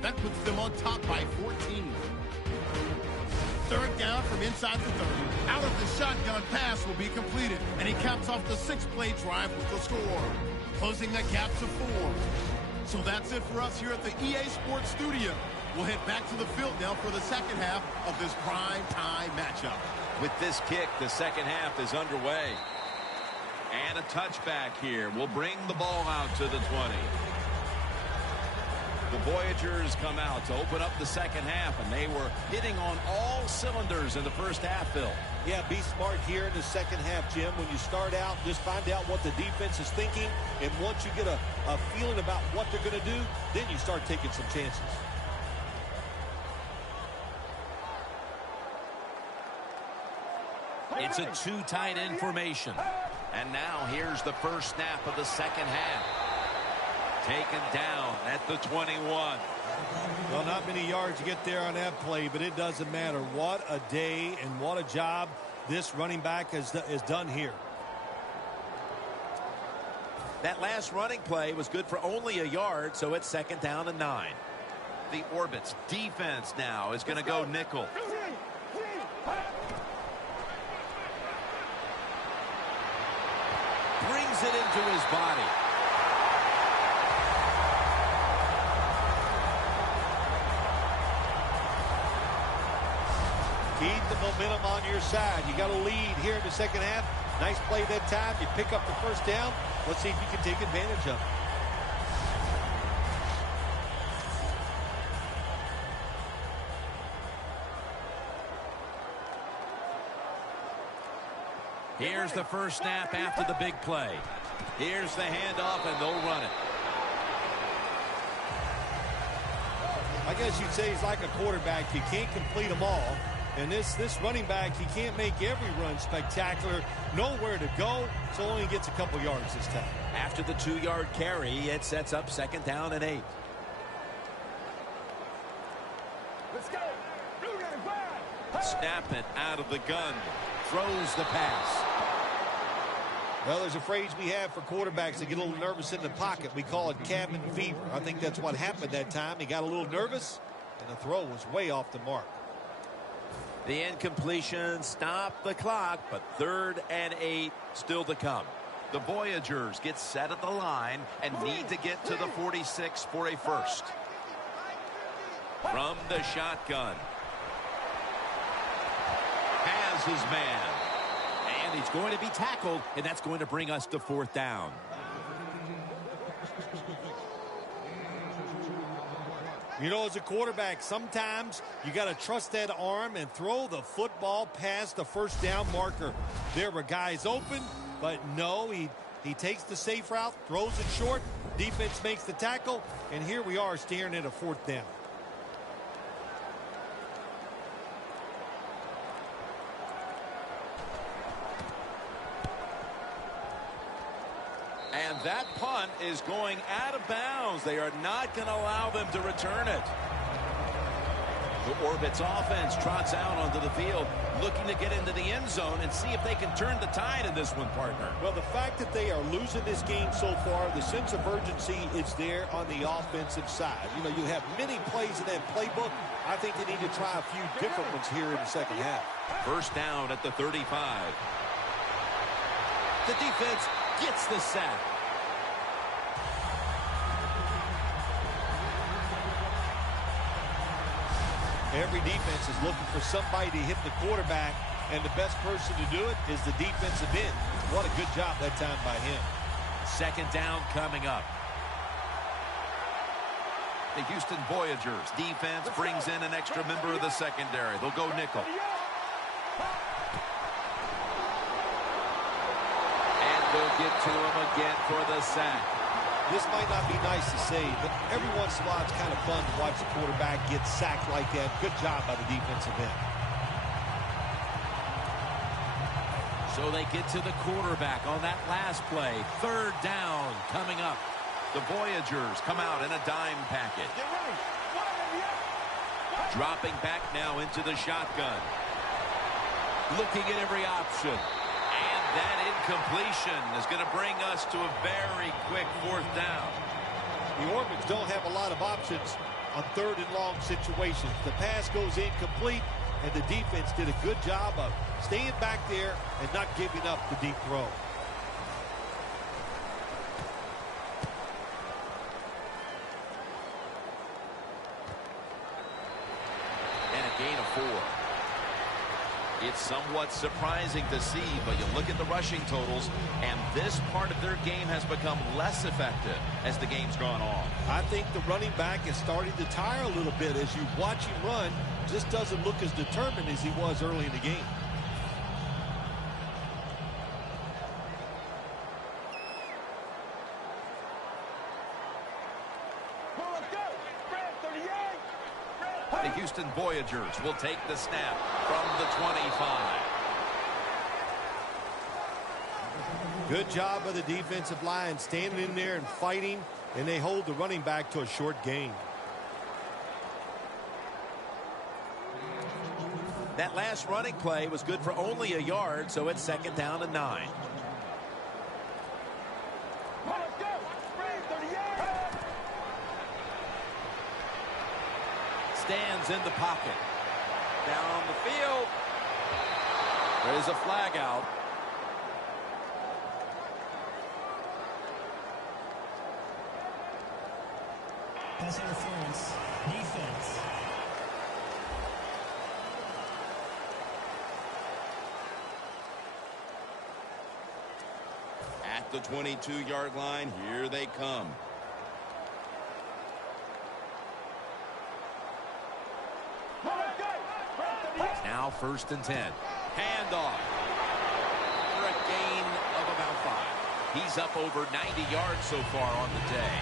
That puts them on top by 14. Third down from inside the 30. Out of the shotgun, pass will be completed, and he caps off the 6-play drive with the score, closing that gap to 4. So that's it for us here at the EA Sports Studio. We'll head back to the field now for the second half of this prime time matchup. With this kick, the second half is underway. And a touchback here will bring the ball out to the 20. The Voyagers come out to open up the second half, and they were hitting on all cylinders in the first half, Phil. Yeah, be smart here in the second half, Jim. When you start out, just find out what the defense is thinking, and once you get a feeling about what they're going to do, then you start taking some chances. It's a two tight end formation. And now here's the first snap of the second half. Taken down at the 21. Well, not many yards to get there on that play, but it doesn't matter. What a day and what a job this running back has done here. That last running play was good for only a yard, so it's second down and 9. The Orbits defense now is going to go nickel. Brings it into his body. Keep the momentum on your side. You got a lead here in the second half. Nice play that time. You pick up the first down. Let's see if you can take advantage of it. Here's the first snap after the big play. Here's the handoff, and they'll run it. I guess you'd say he's like a quarterback. You can't complete them all. And this running back, he can't make every run spectacular. Nowhere to go, so only gets a couple yards this time. After the 2-yard carry, it sets up second down and 8. Let's go. Snap it out of the gun. Throws the pass. Well, there's a phrase we have for quarterbacks that get a little nervous in the pocket. We call it cabin fever. I think that's what happened that time. He got a little nervous, and the throw was way off the mark. The incompletion stopped the clock, but 3rd and 8 still to come. The Voyagers get set at the line and need to get to the 46 for a first. From the shotgun. Has his man. And he's going to be tackled, and that's going to bring us to 4th down. You know, as a quarterback, sometimes you got to trust that arm and throw the football past the first down marker. There were guys open, but no, he takes the safe route, throws it short, defense makes the tackle, and here we are staring at a 4th down. And that punt is going out of bounds. They are not going to allow them to return it. The Orbits offense trots out onto the field, looking to get into the end zone and see if they can turn the tide in this one, partner. Well, the fact that they are losing this game so far, the sense of urgency is there on the offensive side. You know, you have many plays in that playbook. I think they need to try a few different ones here in the second half. First down at the 35. The defense gets the sack. Every defense is looking for somebody to hit the quarterback, and the best person to do it is the defensive end. What a good job that time by him. Second down coming up. The Houston Voyagers defense brings in an extra member of the secondary. They'll go nickel. And they'll Get to him again for the sack. This might not be nice to say, but every once in a while it's kind of fun to watch the quarterback get sacked like that. Good job by the defensive end. So they get to the quarterback on that last play. Third down coming up. The Voyagers come out in a dime package. Dropping back now into the shotgun. Looking at every option. And that incompletion is going to bring us to a very quick fourth down. The Orbits don't have a lot of options on third and long situations. The pass goes incomplete, and the defense did a good job of staying back there and not giving up the deep throw. And a gain of 4. It's somewhat surprising to see, but you look at the rushing totals, and this part of their game has become less effective as the game's gone on. I think the running back is starting to tire a little bit. As you watch him run, just doesn't look as determined as he was early in the game. The Houston Voyagers will take the snap from the 25. Good job by the defensive line standing in there and fighting, and they hold the running back to a short gain. That last running play was good for only a yard, so it's second down and 9. Stands in the pocket. Down the field. There's a flag out. Pass interference. Defense. At the 22-yard line, here they come. Now first and 10. Handoff for a gain of about 5. He's up over 90 yards so far on the day.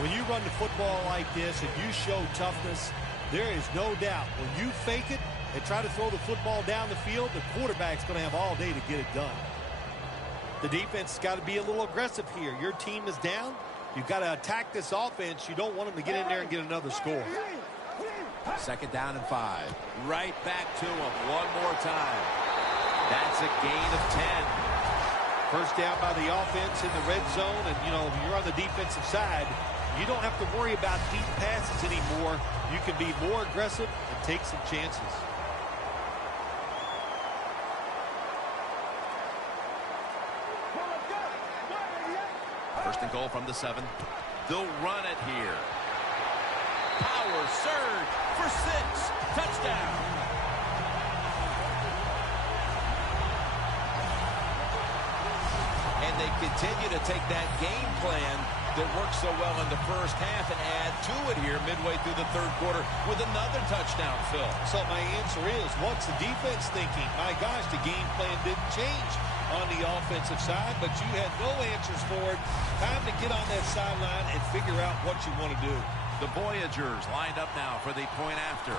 When you run the football like this and you show toughness, there is no doubt when you fake it and try to throw the football down the field, the quarterback's going to have all day to get it done. The defense has got to be a little aggressive here. Your team is down. You've got to attack this offense. You don't want them to get in there and get another score. Second down and 5. Right back to him one more time. That's a gain of 10. First down by the offense in the red zone. And, you know, if you're on the defensive side, you don't have to worry about deep passes anymore. You can be more aggressive and take some chances. First and goal from the 7. They'll run it here. Power surge for 6. Touchdown. And they continue to take that game plan that worked so well in the first half and add to it here midway through the third quarter with another touchdown, Phil. So my answer is, what's the defense thinking? My gosh, the game plan didn't change on the offensive side, but you had no answers for it. Time to get on that sideline and figure out what you want to do. The Voyagers lined up now for the point after.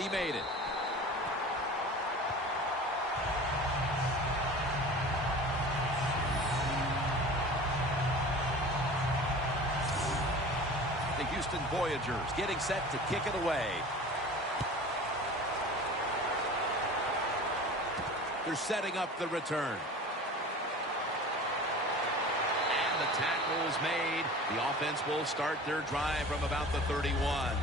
He made it. The Houston Voyagers getting set to kick it away. They're setting up the return. And the tackle is made. The offense will start their drive from about the 31.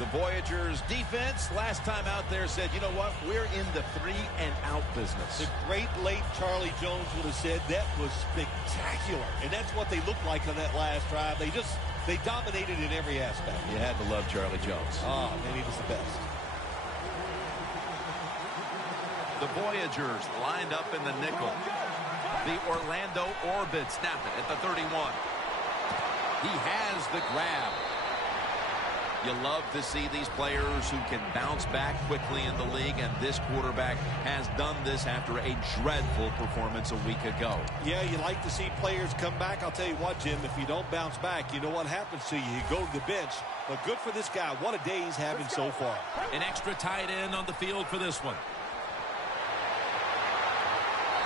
The Voyagers defense last time out there said, you know what, we're in the 3-and-out business. The great late Charlie Jones would have said that was spectacular. And that's what they looked like on that last drive. They dominated in every aspect. You had to love Charlie Jones. Oh, man, he was the best. The Voyagers lined up in the nickel. The Orlando Orbit snap it at the 31. He has the grab. You love to see these players who can bounce back quickly in the league, and this quarterback has done this after a dreadful performance a week ago. Yeah, you like to see players come back. I'll tell you what, Jim, if you don't bounce back, you know what happens to you. You go to the bench. But good for this guy. What a day he's having so far. An extra tight end on the field for this one.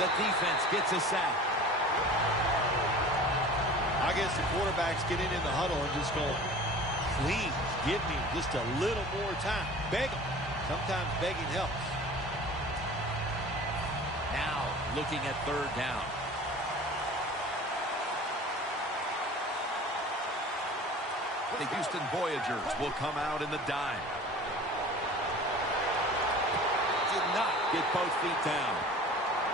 The defense gets a sack. I guess the quarterback's getting in the huddle and just going, please give me just a little more time. Beg him. Sometimes begging helps. Now looking at third down. The Houston Voyagers will come out in the dime. Did not get both feet down.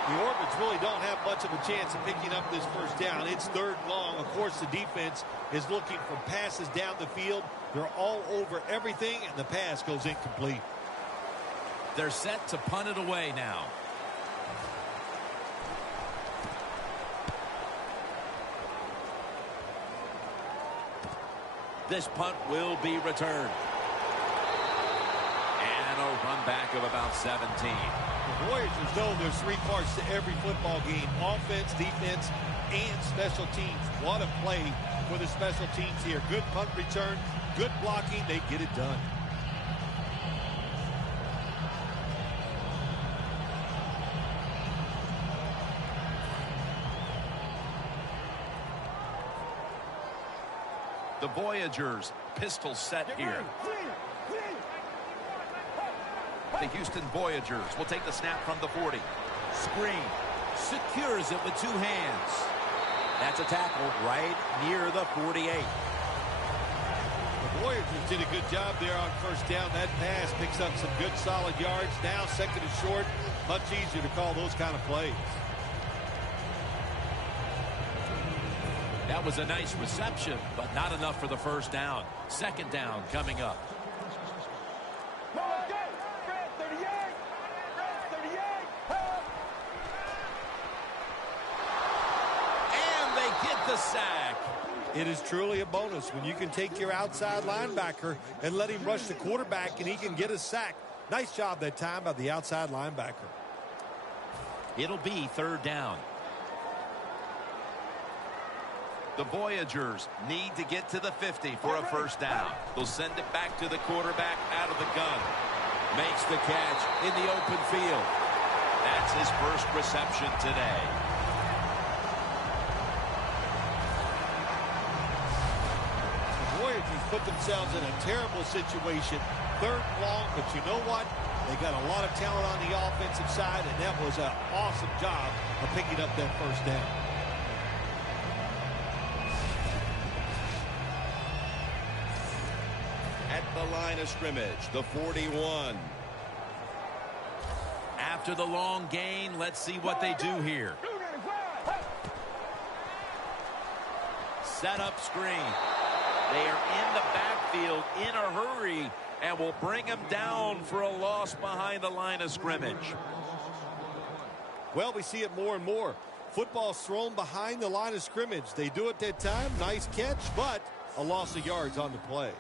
The Orbits really don't have much of a chance of picking up this first down. It's third and long. Of course, the defense is looking for passes down the field. They're all over everything, and the pass goes incomplete. They're set to punt it away now. This punt will be returned. And a run back of about 17. The Voyagers know there's three parts to every football game: offense, defense, and special teams. What a play for the special teams here. Good punt return, good blocking. They get it done. The Voyagers pistol set here. The Houston Voyagers will take the snap from the 40. Screen. Secures it with two hands. That's a tackle right near the 48. The Voyagers did a good job there on first down. That pass picks up some good solid yards. Now second and short. Much easier to call those kind of plays. That was a nice reception, but not enough for the first down. Second down coming up. And they get the sack. It is truly a bonus when you can take your outside linebacker and let him rush the quarterback and he can get a sack. Nice job that time by the outside linebacker. It'll be third down. The Voyagers need to get to the 50 for a first down. They'll send it back to the quarterback out of the gun. Makes the catch in the open field. That's his first reception today. The Voyagers put themselves in a terrible situation. Third and long, but you know what? They got a lot of talent on the offensive side, and that was an awesome job of picking up that first down. At the line of scrimmage, the 41. After the long gain, let's see what they do here. Set up screen. They are in the backfield in a hurry and will bring him down for a loss behind the line of scrimmage. Well, we see it more and more. Football's thrown behind the line of scrimmage. They do it that time. Nice catch, but a loss of yards on the play.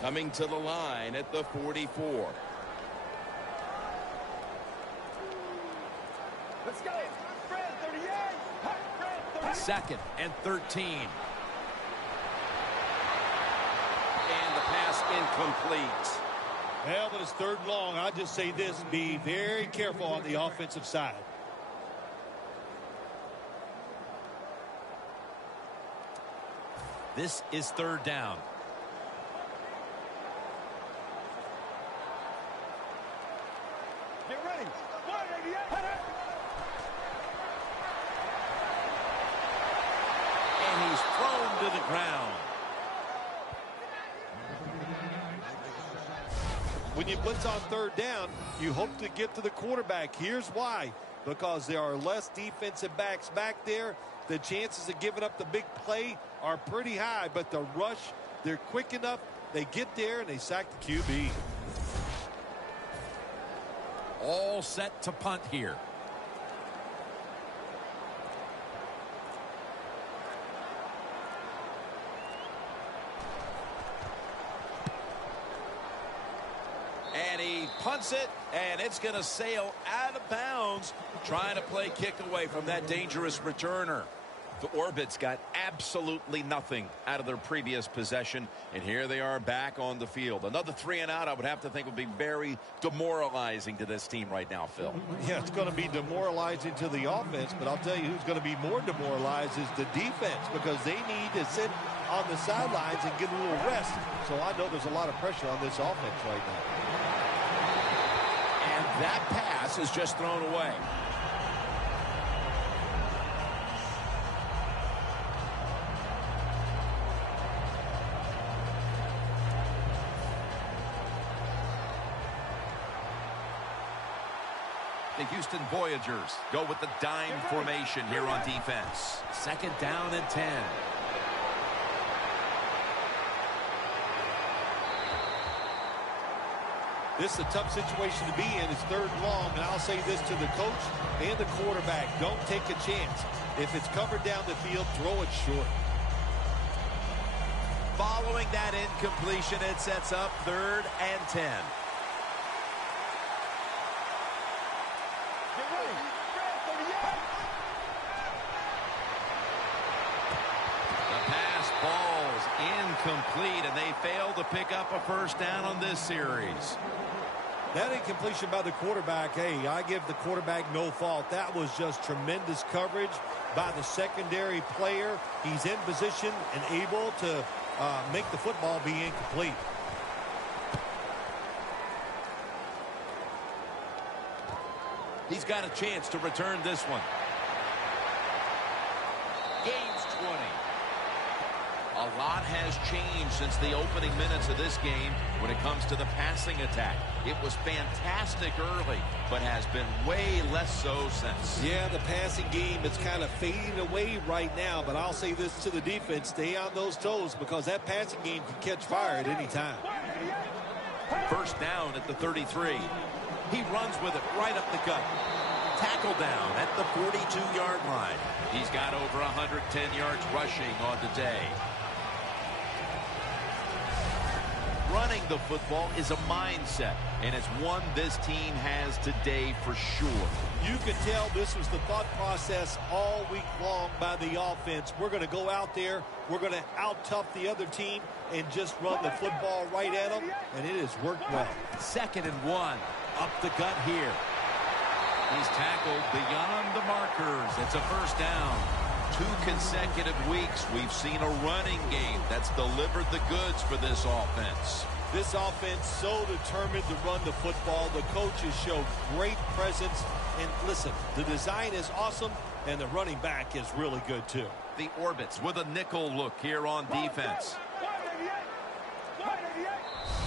Coming to the line at the 44. Let's go. Fred, 38. Fred, 38. Second and 13. And the pass incomplete. Well, but it's third and long. I'll just say this. Be very careful on the offensive side. This is third down. Get ready. 188. And he's thrown to the ground. When you blitz on third down, you hope to get to the quarterback. Here's why. Because there are less defensive backs back there. The chances of giving up the big play are pretty high. But the rush, they're quick enough. They get there and they sack the QB. All set to punt here. wants it, and it's going to sail out of bounds, trying to play kick away from that dangerous returner. The Orbits got absolutely nothing out of their previous possession, and here they are back on the field. Another 3 and out, I would have to think, would be very demoralizing to this team right now, Phil. Yeah, it's going to be demoralizing to the offense, but I'll tell you who's going to be more demoralized is the defense, because they need to sit on the sidelines and get a little rest. So I know there's a lot of pressure on this offense right now. And that pass is just thrown away. The Houston Voyagers go with the dime formation here on defense. 2nd down and 10. This is a tough situation to be in. It's 3rd and long, and I'll say this to the coach and the quarterback. Don't take a chance. If it's covered down the field, throw it short. Following that incompletion, it sets up 3rd and 10. Incomplete, and they failed to pick up a 1st down on this series. That incompletion by the quarterback, hey, I give the quarterback no fault. That was just tremendous coverage by the secondary player. He's in position and able to make the football be incomplete. He's got a chance to return this one. Gains 20. A lot has changed since the opening minutes of this game when it comes to the passing attack. It was fantastic early, but has been way less so since. Yeah, the passing game is kind of fading away right now, but I'll say this to the defense, stay on those toes, because that passing game can catch fire at any time. 1st down at the 33. He runs with it right up the gut. Tackle down at the 42-yard line. He's got over 110 yards rushing on the day. Running the football is a mindset, and it's one this team has today for sure. You can tell this was the thought process all week long by the offense. We're going to go out there, we're going to out-tough the other team and just run the football right at them, and it has worked well. 2nd and 1, up the gut here. He's tackled beyond the markers. It's a 1st down. 2 consecutive weeks we've seen a running game that's delivered the goods for this offense. This offense so determined to run the football. The coaches show great presence. And listen, the design is awesome, and the running back is really good too. The Orbits with a nickel look here on defense.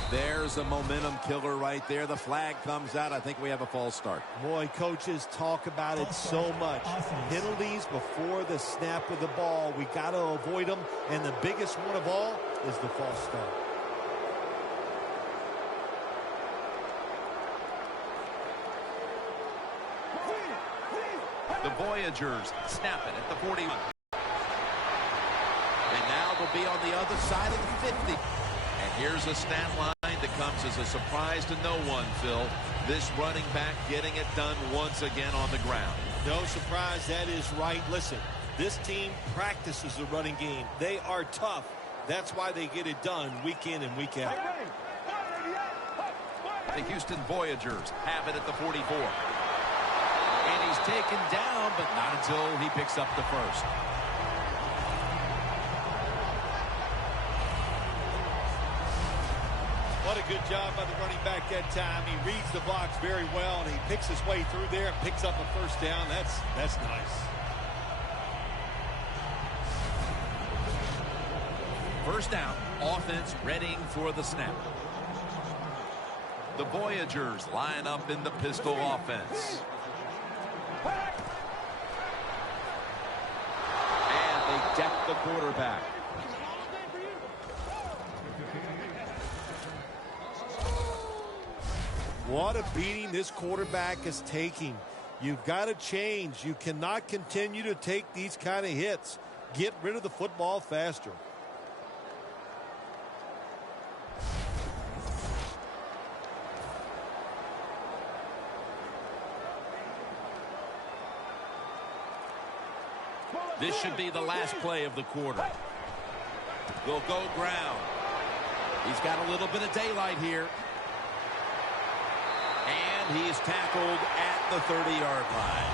There's a momentum killer right there. The flag comes out. I think we have a false start. Boy, coaches talk about it so much. Penalties before the snap of the ball. We got to avoid them. And the biggest one of all is the false start. The Voyagers snap it at the 41. And now they'll be on the other side of the 50. And here's a stat line that comes as a surprise to no one, Phil. This running back getting it done once again on the ground. No surprise, that is right. Listen, this team practices the running game. They are tough. That's why they get it done week in and week out. The Houston Voyagers have it at the 44. And he's taken down, but not until he picks up the 1st. What a good job by the running back that time. He reads the box very well, and he picks his way through there and picks up a 1st down. That's nice. 1st down, offense readying for the snap. The Voyagers line up in the pistol offense. And they deck the quarterback. What a beating this quarterback is taking. You've got to change. You cannot continue to take these kind of hits. Get rid of the football faster. This should be the last play of the quarter. They'll go ground. He's got a little bit of daylight here. And he's tackled at the 30-yard line.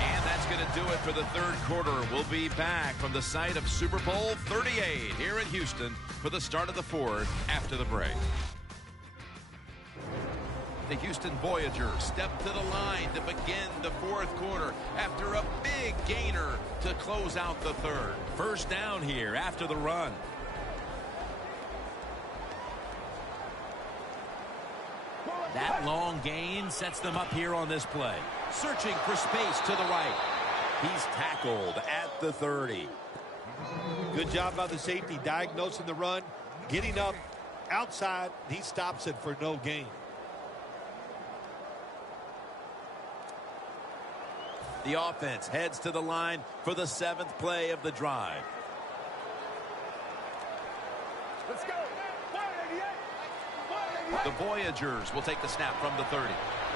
And that's going to do it for the third quarter. We'll be back from the site of Super Bowl 38 here in Houston for the start of the fourth after the break. The Houston Voyagers step to the line to begin the fourth quarter after a big gainer to close out the third. First down here after the run. That long gain sets them up here on this play. Searching for space to the right. He's tackled at the 30. Good job by the safety diagnosing the run, getting up outside. He stops it for no gain. The offense heads to the line for the seventh play of the drive. Let's go. The Voyagers will take the snap from the 30.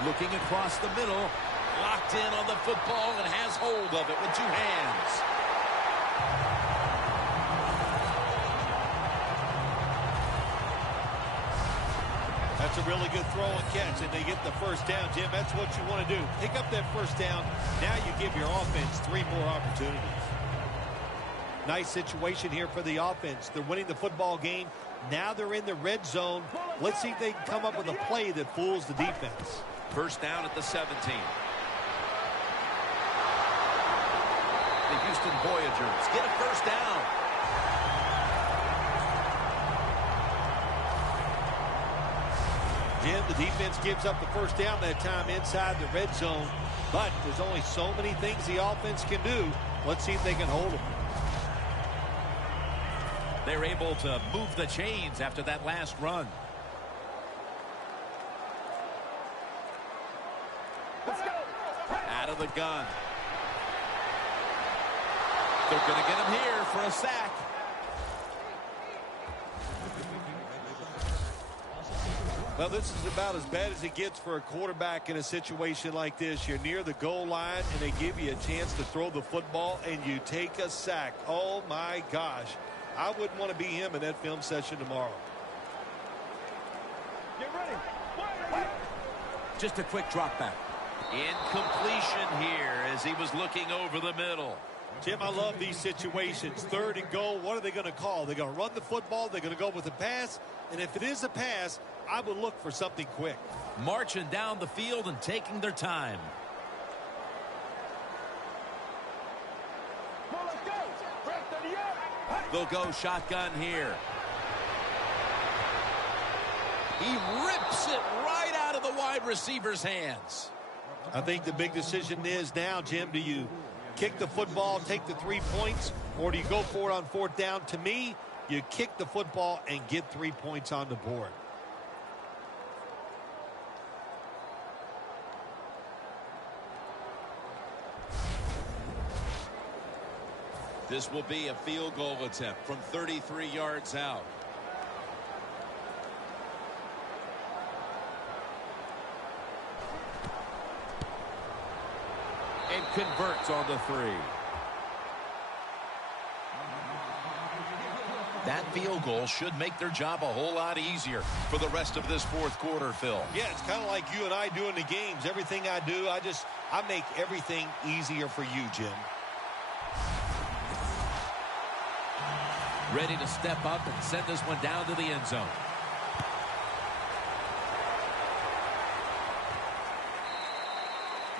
Looking across the middle, locked in on the football and has hold of it with two hands. That's a really good throw and catch, and they get the first down, Jim. That's what you want to do. Pick up that first down. Now you give your offense 3 more opportunities. Nice situation here for the offense. They're winning the football game. Now they're in the red zone. Let's see if they can come up with a play that fools the defense. First down at the 17. The Houston Voyagers get a first down. Jim, the defense gives up the first down that time inside the red zone. But there's only so many things the offense can do. Let's see if they can hold them. They're able to move the chains after that last run. Let's go. Out of the gun. They're going to get him here for a sack. Well, this is about as bad as it gets for a quarterback in a situation like this. You're near the goal line, and they give you a chance to throw the football, and you take a sack. Oh, my gosh. I wouldn't want to be him in that film session tomorrow. Get ready. Just a quick drop back. Incompletion here as he was looking over the middle. Jim, I love these situations. Third and goal, what are they going to call? They're going to run the football. They're going to go with a pass. And if it is a pass, I would look for something quick. Marching down the field and taking their time. Well, let's go. Press 38. They'll go shotgun here. He rips it right out of the wide receiver's hands. I think the big decision is now, Jim, do you kick the football, take the 3 points, or do you go for it on fourth down? To me, you kick the football and get 3 points on the board. This will be a field goal attempt from 33 yards out. And converts on the 3. That field goal should make their job a whole lot easier for the rest of this fourth quarter, Phil. Yeah, it's kind of like you and I do in the games. Everything I do, I make everything easier for you, Jim. Ready to step up and send this one down to the end zone.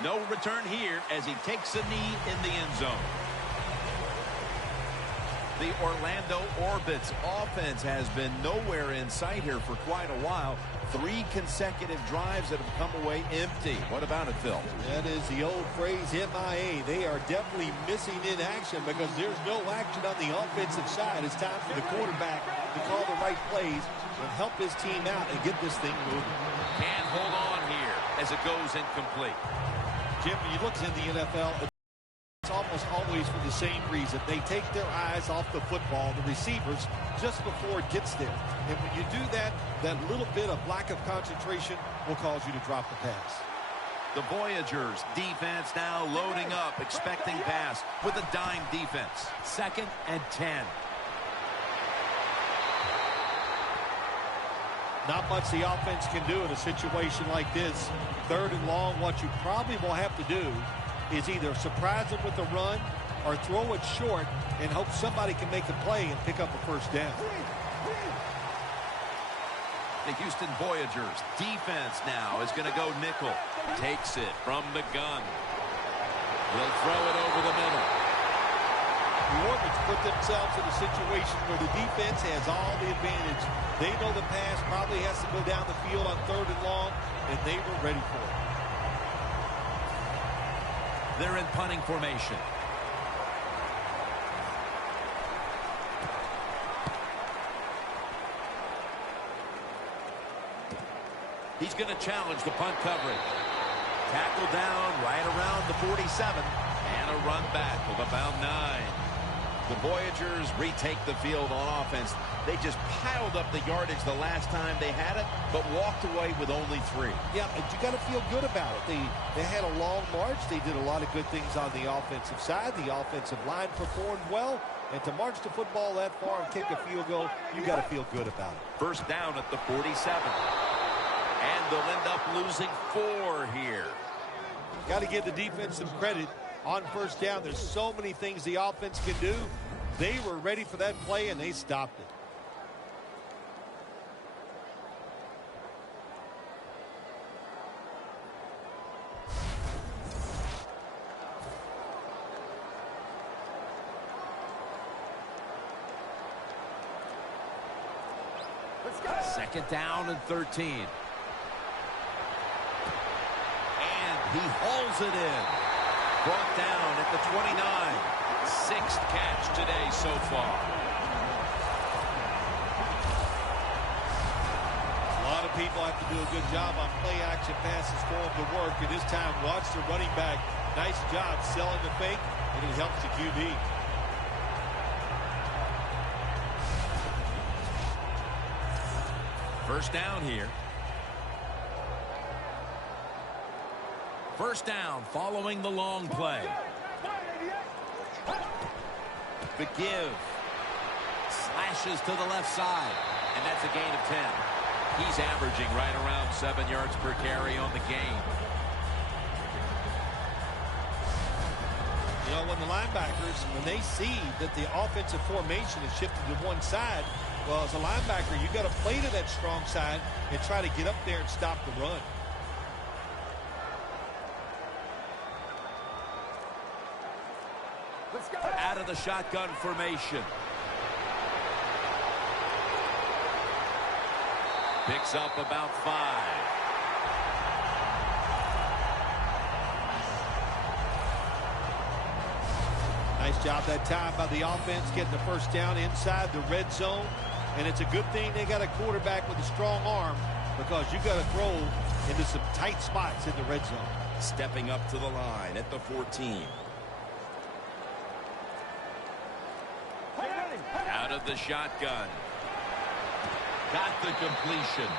No return here as he takes a knee in the end zone. The Orlando Orbits offense has been nowhere in sight here for quite a while. 3 consecutive drives that have come away empty. What about it, Phil? That is the old phrase, MIA. They are definitely missing in action because there's no action on the offensive side. It's time for the quarterback to call the right plays and help his team out and get this thing moving. Can't hold on here as it goes incomplete. Jim, when you look in the NFL, it's almost always for the same reason. They take their eyes off the football, the receivers, just before it gets there. And when you do that, that little bit of lack of concentration will cause you to drop the pass. The Voyagers defense now loading up, expecting pass with a dime defense. 2nd and 10. Not much the offense can do in a situation like this. 3rd and long, what you probably will have to do is either surprise them with a run or throw it short and hope somebody can make a play and pick up a first down. The Houston Voyagers defense now is going to go nickel. Takes it from the gun. They'll throw it over the middle. The Orbits put themselves in a situation where the defense has all the advantage. They know the pass probably has to go down the field on 3rd and long, and they were ready for it. They're in punting formation. He's going to challenge the punt coverage. Tackle down right around the 47. And a run back of about 9. The Voyagers retake the field on offense. They just piled up the yardage the last time they had it, but walked away with only 3. Yeah, but you got to feel good about it. They had a long march. They did a lot of good things on the offensive side. The offensive line performed well. And to march the football that far and kick a field goal, you got to feel good about it. First down at the 47. And they'll end up losing 4 here. Got to give the defense some credit on first down. There's so many things the offense can do. They were ready for that play, and they stopped it. Let's go. 2nd down and 13. He hauls it in. Brought down at the 29. 6th catch today so far. A lot of people have to do a good job on play-action passes for him to work. And this time, watch the running back. Nice job selling the fake, and it helps the QB. First down here. First down following the long play. The give. Slashes to the left side. And that's a gain of 10. He's averaging right around 7 yards per carry on the game. You know, when the linebackers, when they see that the offensive formation is shifted to one side, well, as a linebacker, you got to play to that strong side and try to get up there and stop the run. Let's go. Out of the shotgun formation. Picks up about 5. Nice job that time by the offense getting the first down inside the red zone. And it's a good thing they got a quarterback with a strong arm, because you got to throw into some tight spots in the red zone. Stepping up to the line at the 14. Out of the shotgun. Got the completion.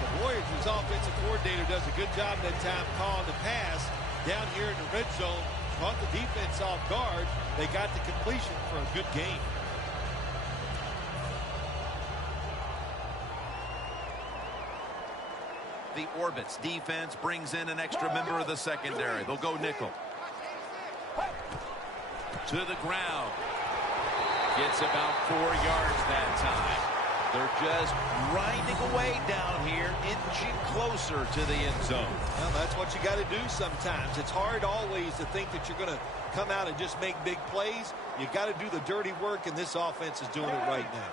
The Voyagers offensive coordinator does a good job that time calling the pass down here in the red zone. Caught the defense off guard. They got the completion for a good game. The Orbits defense brings in an extra member of the secondary. They'll go nickel. To the ground. Gets about 4 yards that time. They're just grinding away down here, inching closer to the end zone. Well, that's what you got to do sometimes. It's hard always to think that you're going to come out and just make big plays. You got to do the dirty work, and this offense is doing it right now.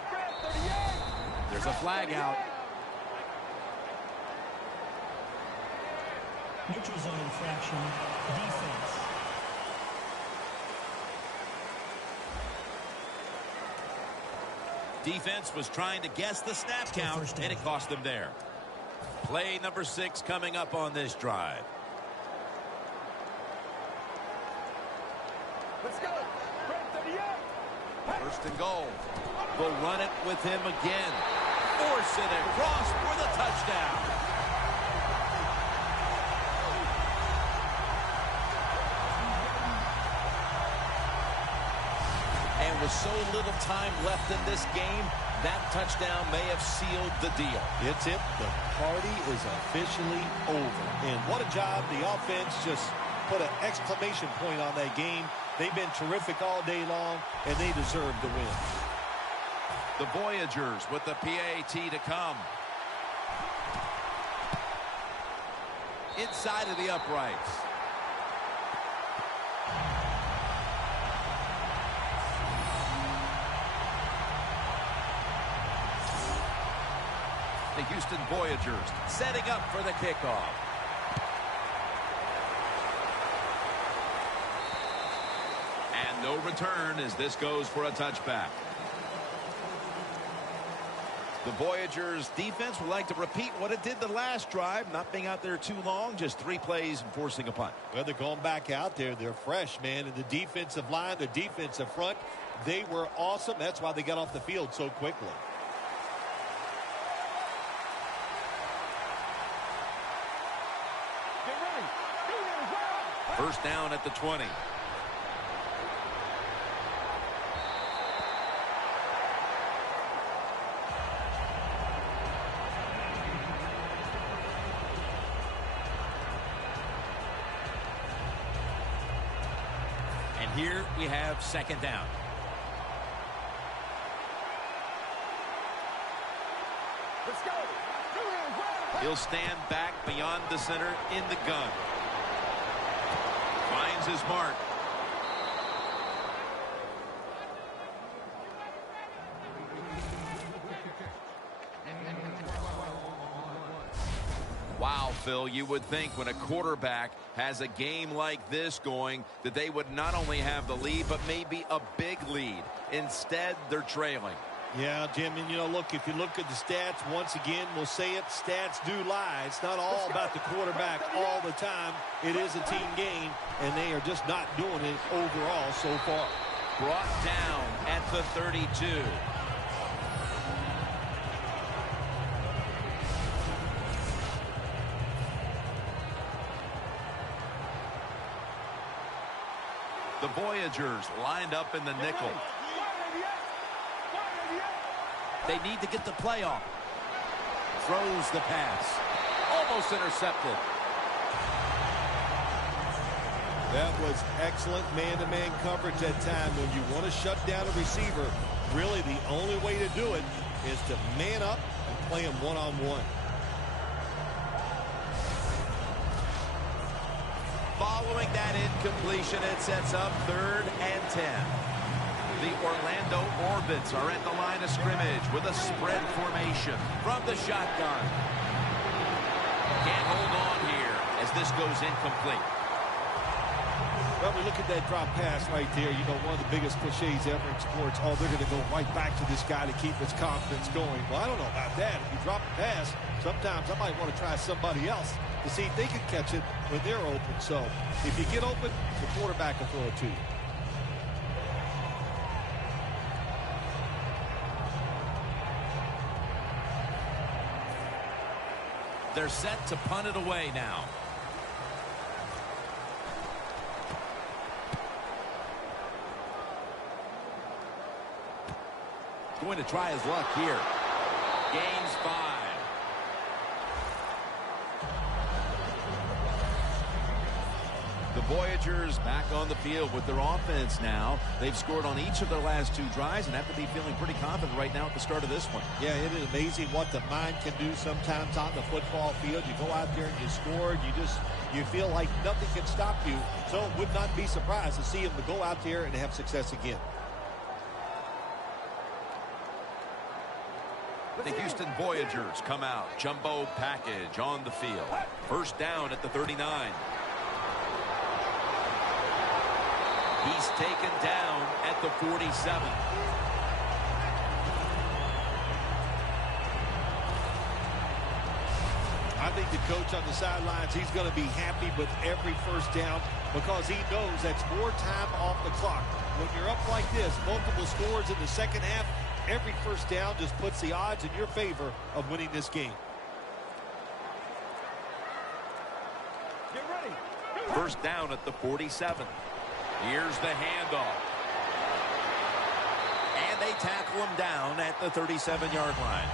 There's a flag out. Neutral zone infraction. Defense. Defense was trying to guess the snap count, and it cost them there. Play number 6 coming up on this drive. Let's go. Red 38. First and goal. They'll run it with him again. force it across for the touchdown. And with so little time left in this game, that touchdown may have sealed the deal. It's it. The party is officially over. And what a job. The offense just put an exclamation point on that game. They've been terrific all day long, and they deserve the win. The Voyagers with the PAT to come. Inside of the uprights. The Houston Voyagers setting up for the kickoff. And no return as this goes for a touchback. The Voyagers defense would like to repeat what it did the last drive, not being out there too long, just 3 plays and forcing a punt. Well, they're going back out there. They're fresh, man. And the defensive line, the defensive front, they were awesome. That's why they got off the field so quickly. First down at the 20. And here we have second down. Let's go. He'll stand back beyond the center in the gun. Finds his mark. Wow, Phil, you would think when a quarterback has a game like this going that they would not only have the lead, but maybe a big lead. Instead, they're trailing. Yeah, Jim, and, you know, look, if you look at the stats, once again, we'll say it, stats do lie. It's not all about the quarterback all the time. It is a team game, and they are just not doing it overall so far. Brought down at the 32. The Voyagers lined up in the nickel. They need to get the play off. Throws the pass. Almost intercepted. That was excellent man-to-man coverage that time. When you want to shut down a receiver, really the only way to do it is to man up and play him one-on-one. Following that incompletion, it sets up 3rd and 10. The Orlando Orbits are at the line of scrimmage with a spread formation from the shotgun. Can't hold on here as this goes incomplete. Well, we look at that drop pass right there. You know, one of the biggest cliches ever in sports. Oh, they're going to go right back to this guy to keep his confidence going. Well, I don't know about that. If you drop a pass, sometimes I might want to try somebody else to see if they can catch it when they're open. So if you get open, the quarterback will throw it to you. They're set to punt it away now. Going to try his luck here. Gains 5. The Voyagers back on the field with their offense now. They've scored on each of their last 2 drives and have to be feeling pretty confident right now at the start of this one. Yeah, it is amazing what the mind can do sometimes on the football field. You go out there and you score, and you feel like nothing can stop you. So would not be surprised to see them to go out there and have success again. The Houston Voyagers come out. Jumbo package on the field. First down at the 39. He's taken down at the 47. I think the coach on the sidelines, he's going to be happy with every first down because he knows that's more time off the clock. When you're up like this, multiple scores in the second half, Every first down just puts the odds in your favor of winning this game. Get ready. First down at the 47. Here's the handoff. And they tackle him down at the 37-yard line.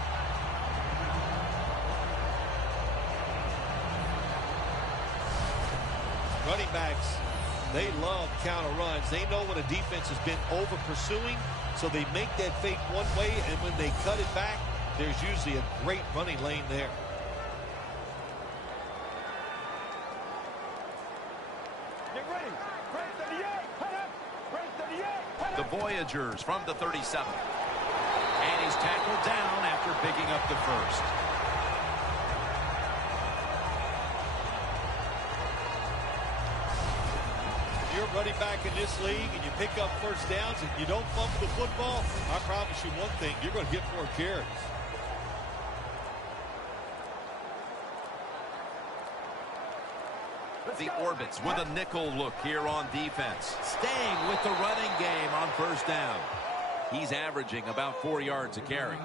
Running backs, they love counter runs. They know when a defense has been over pursuing, so they make that fake one way, and when they cut it back, there's usually a great running lane there. Get ready. Break 38. Head up. Break 38. Head The up. Voyagers from the 37. And he's tackled down after picking up the first. You're running back in this league and you pick up first downs and you don't fumble the football, I promise you one thing, you're going to get more carries. The Orbits with a nickel look here on defense. Staying with the running game on first down. He's averaging about 4 yards a carry.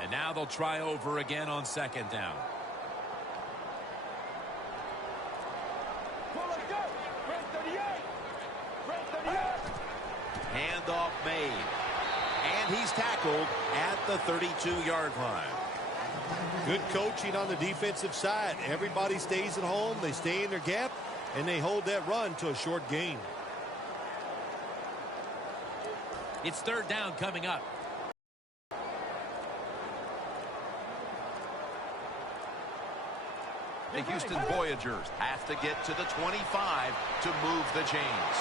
And now they'll try over again on second down. Well, let's go. Break 38. Break 38. Handoff made. And he's tackled at the 32-yard line. Good coaching on the defensive side. Everybody stays at home, they stay in their gap, and they hold that run to a short gain. It's third down coming up. The Houston Voyagers have to get to the 25 to move the chains.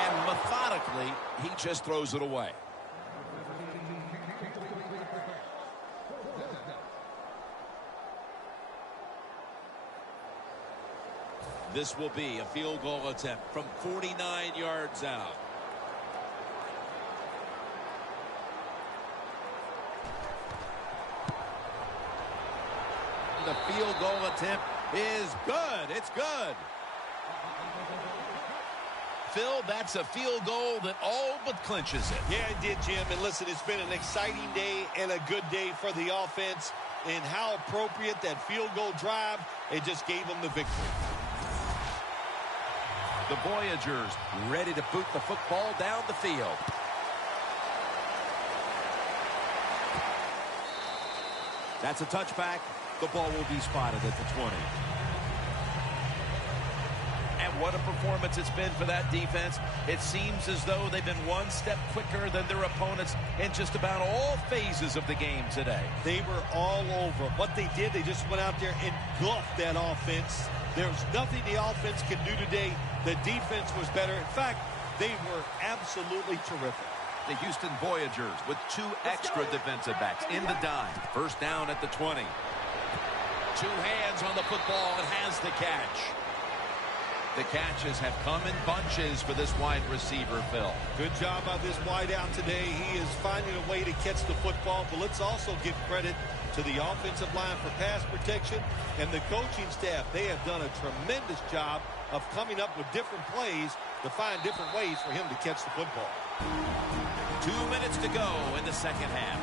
And methodically, he just throws it away. This will be a field goal attempt from 49 yards out. The field goal attempt is good. It's good. Phil, that's a field goal that all but clinches it. Yeah, it did, Jim. And listen, it's been an exciting day and a good day for the offense. And how appropriate that field goal drive, it just gave them the victory. The Voyagers ready to boot the football down the field. That's a touchback. The ball will be spotted at the 20. And what a performance it's been for that defense. It seems as though they've been one step quicker than their opponents in just about all phases of the game today. They were all over. What they did, they just went out there and engulfed that offense. There's nothing the offense can do today. The defense was better. In fact, they were absolutely terrific. The Houston Voyagers with two extra defensive backs in the dime. First down at the 20. Two hands on the football and has the catch. The catches have come in bunches for this wide receiver, Phil. Good job by this wideout today. He is finding a way to catch the football, but let's also give credit to the offensive line for pass protection and the coaching staff. They have done a tremendous job of coming up with different plays to find different ways for him to catch the football. 2 minutes to go in the second half.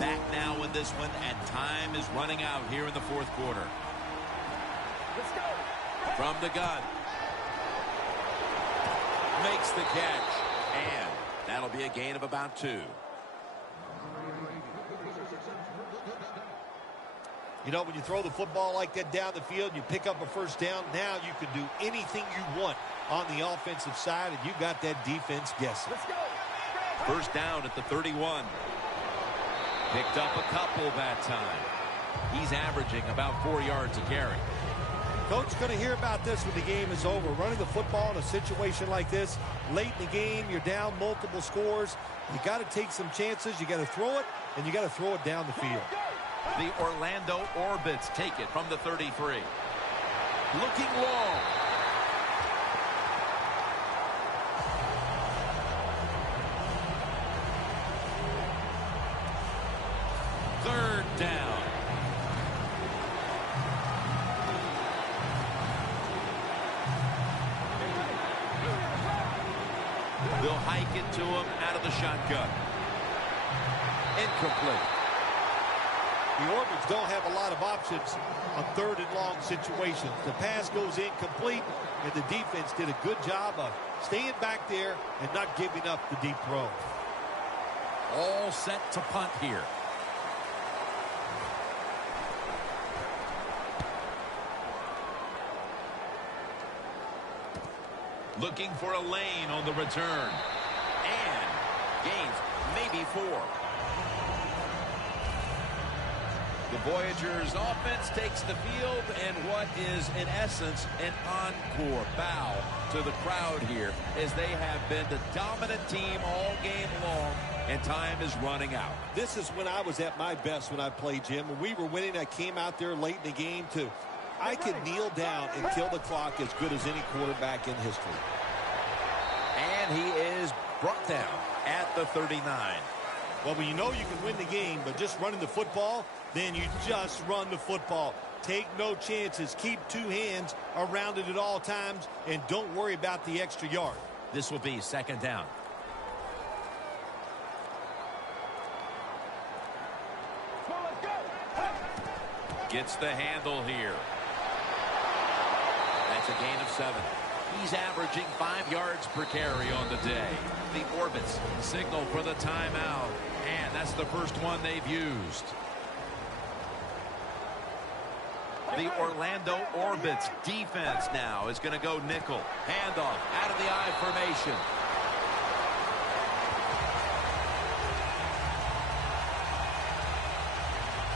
Back now in this one, and time is running out here in the fourth quarter. Let's go. From the gun. Makes the catch. And that'll be a gain of about 2. You know, when you throw the football like that down the field, you pick up a first down, now you can do anything you want on the offensive side, and you got that defense guessing. Let's go. First down at the 31. Picked up a couple that time. He's averaging about 4 yards a carry. Coach is going to hear about this when the game is over. Running the football in a situation like this, late in the game, you're down multiple scores. You got to take some chances. You got to throw it, and you got to throw it down the field. The Orlando Orbits take it from the 33. Looking long. Third down. They'll hike it to him out of the shotgun. Incomplete. The Orbits don't have a lot of options on 3rd and long situations. The pass goes incomplete, and the defense did a good job of staying back there and not giving up the deep throw. All set to punt here. Looking for a lane on the return. And gains maybe 4. The Voyagers offense takes the field, and what is in essence an encore bow to the crowd here, as they have been the dominant team all game long, and time is running out. This is when I was at my best when I played, Jim. When we were winning, I came out there late in the game to I could kneel down and kill the clock as good as any quarterback in history. And he is brought down at the 39. Well, when you know you can win the game, but just running the football, then you just run the football. Take no chances. Keep 2 hands around it at all times, and don't worry about the extra yard. This will be 2nd down. Gets the handle here. That's a gain of 7. He's averaging 5 yards per carry on the day. The Orbits signal for the timeout, and that's the first one they've used. The Orlando Orbits defense now is going to go nickel. Handoff out of the I formation.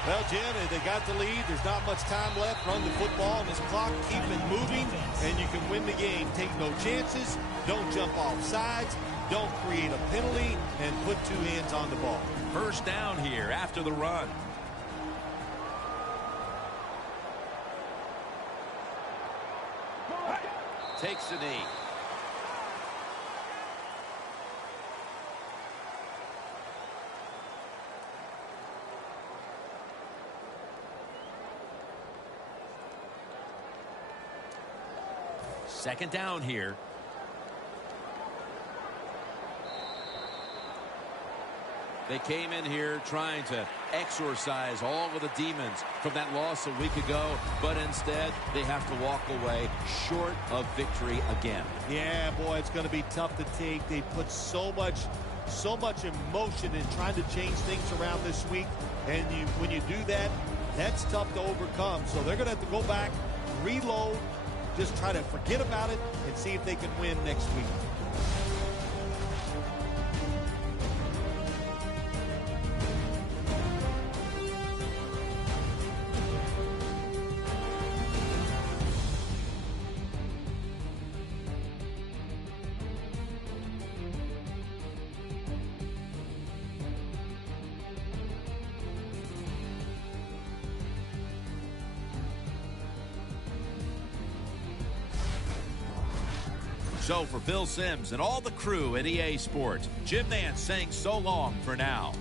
Well, Jim, they got the lead. There's not much time left. Run the football on this clock. Keep it moving, and you can win the game. Take no chances. Don't jump off sides. Don't create a penalty, and put 2 hands on the ball. First down here after the run. Takes a knee. Second down here. They came in here trying to exorcise all of the demons from that loss a week ago, but instead they have to walk away short of victory again. Yeah, boy, it's going to be tough to take. They put so much emotion in trying to change things around this week, and when you do that, that's tough to overcome. So they're going to have to go back, reload, just try to forget about it, and see if they can win next week. So for Phil Simms and all the crew at EA Sports, Jim Nance saying so long for now.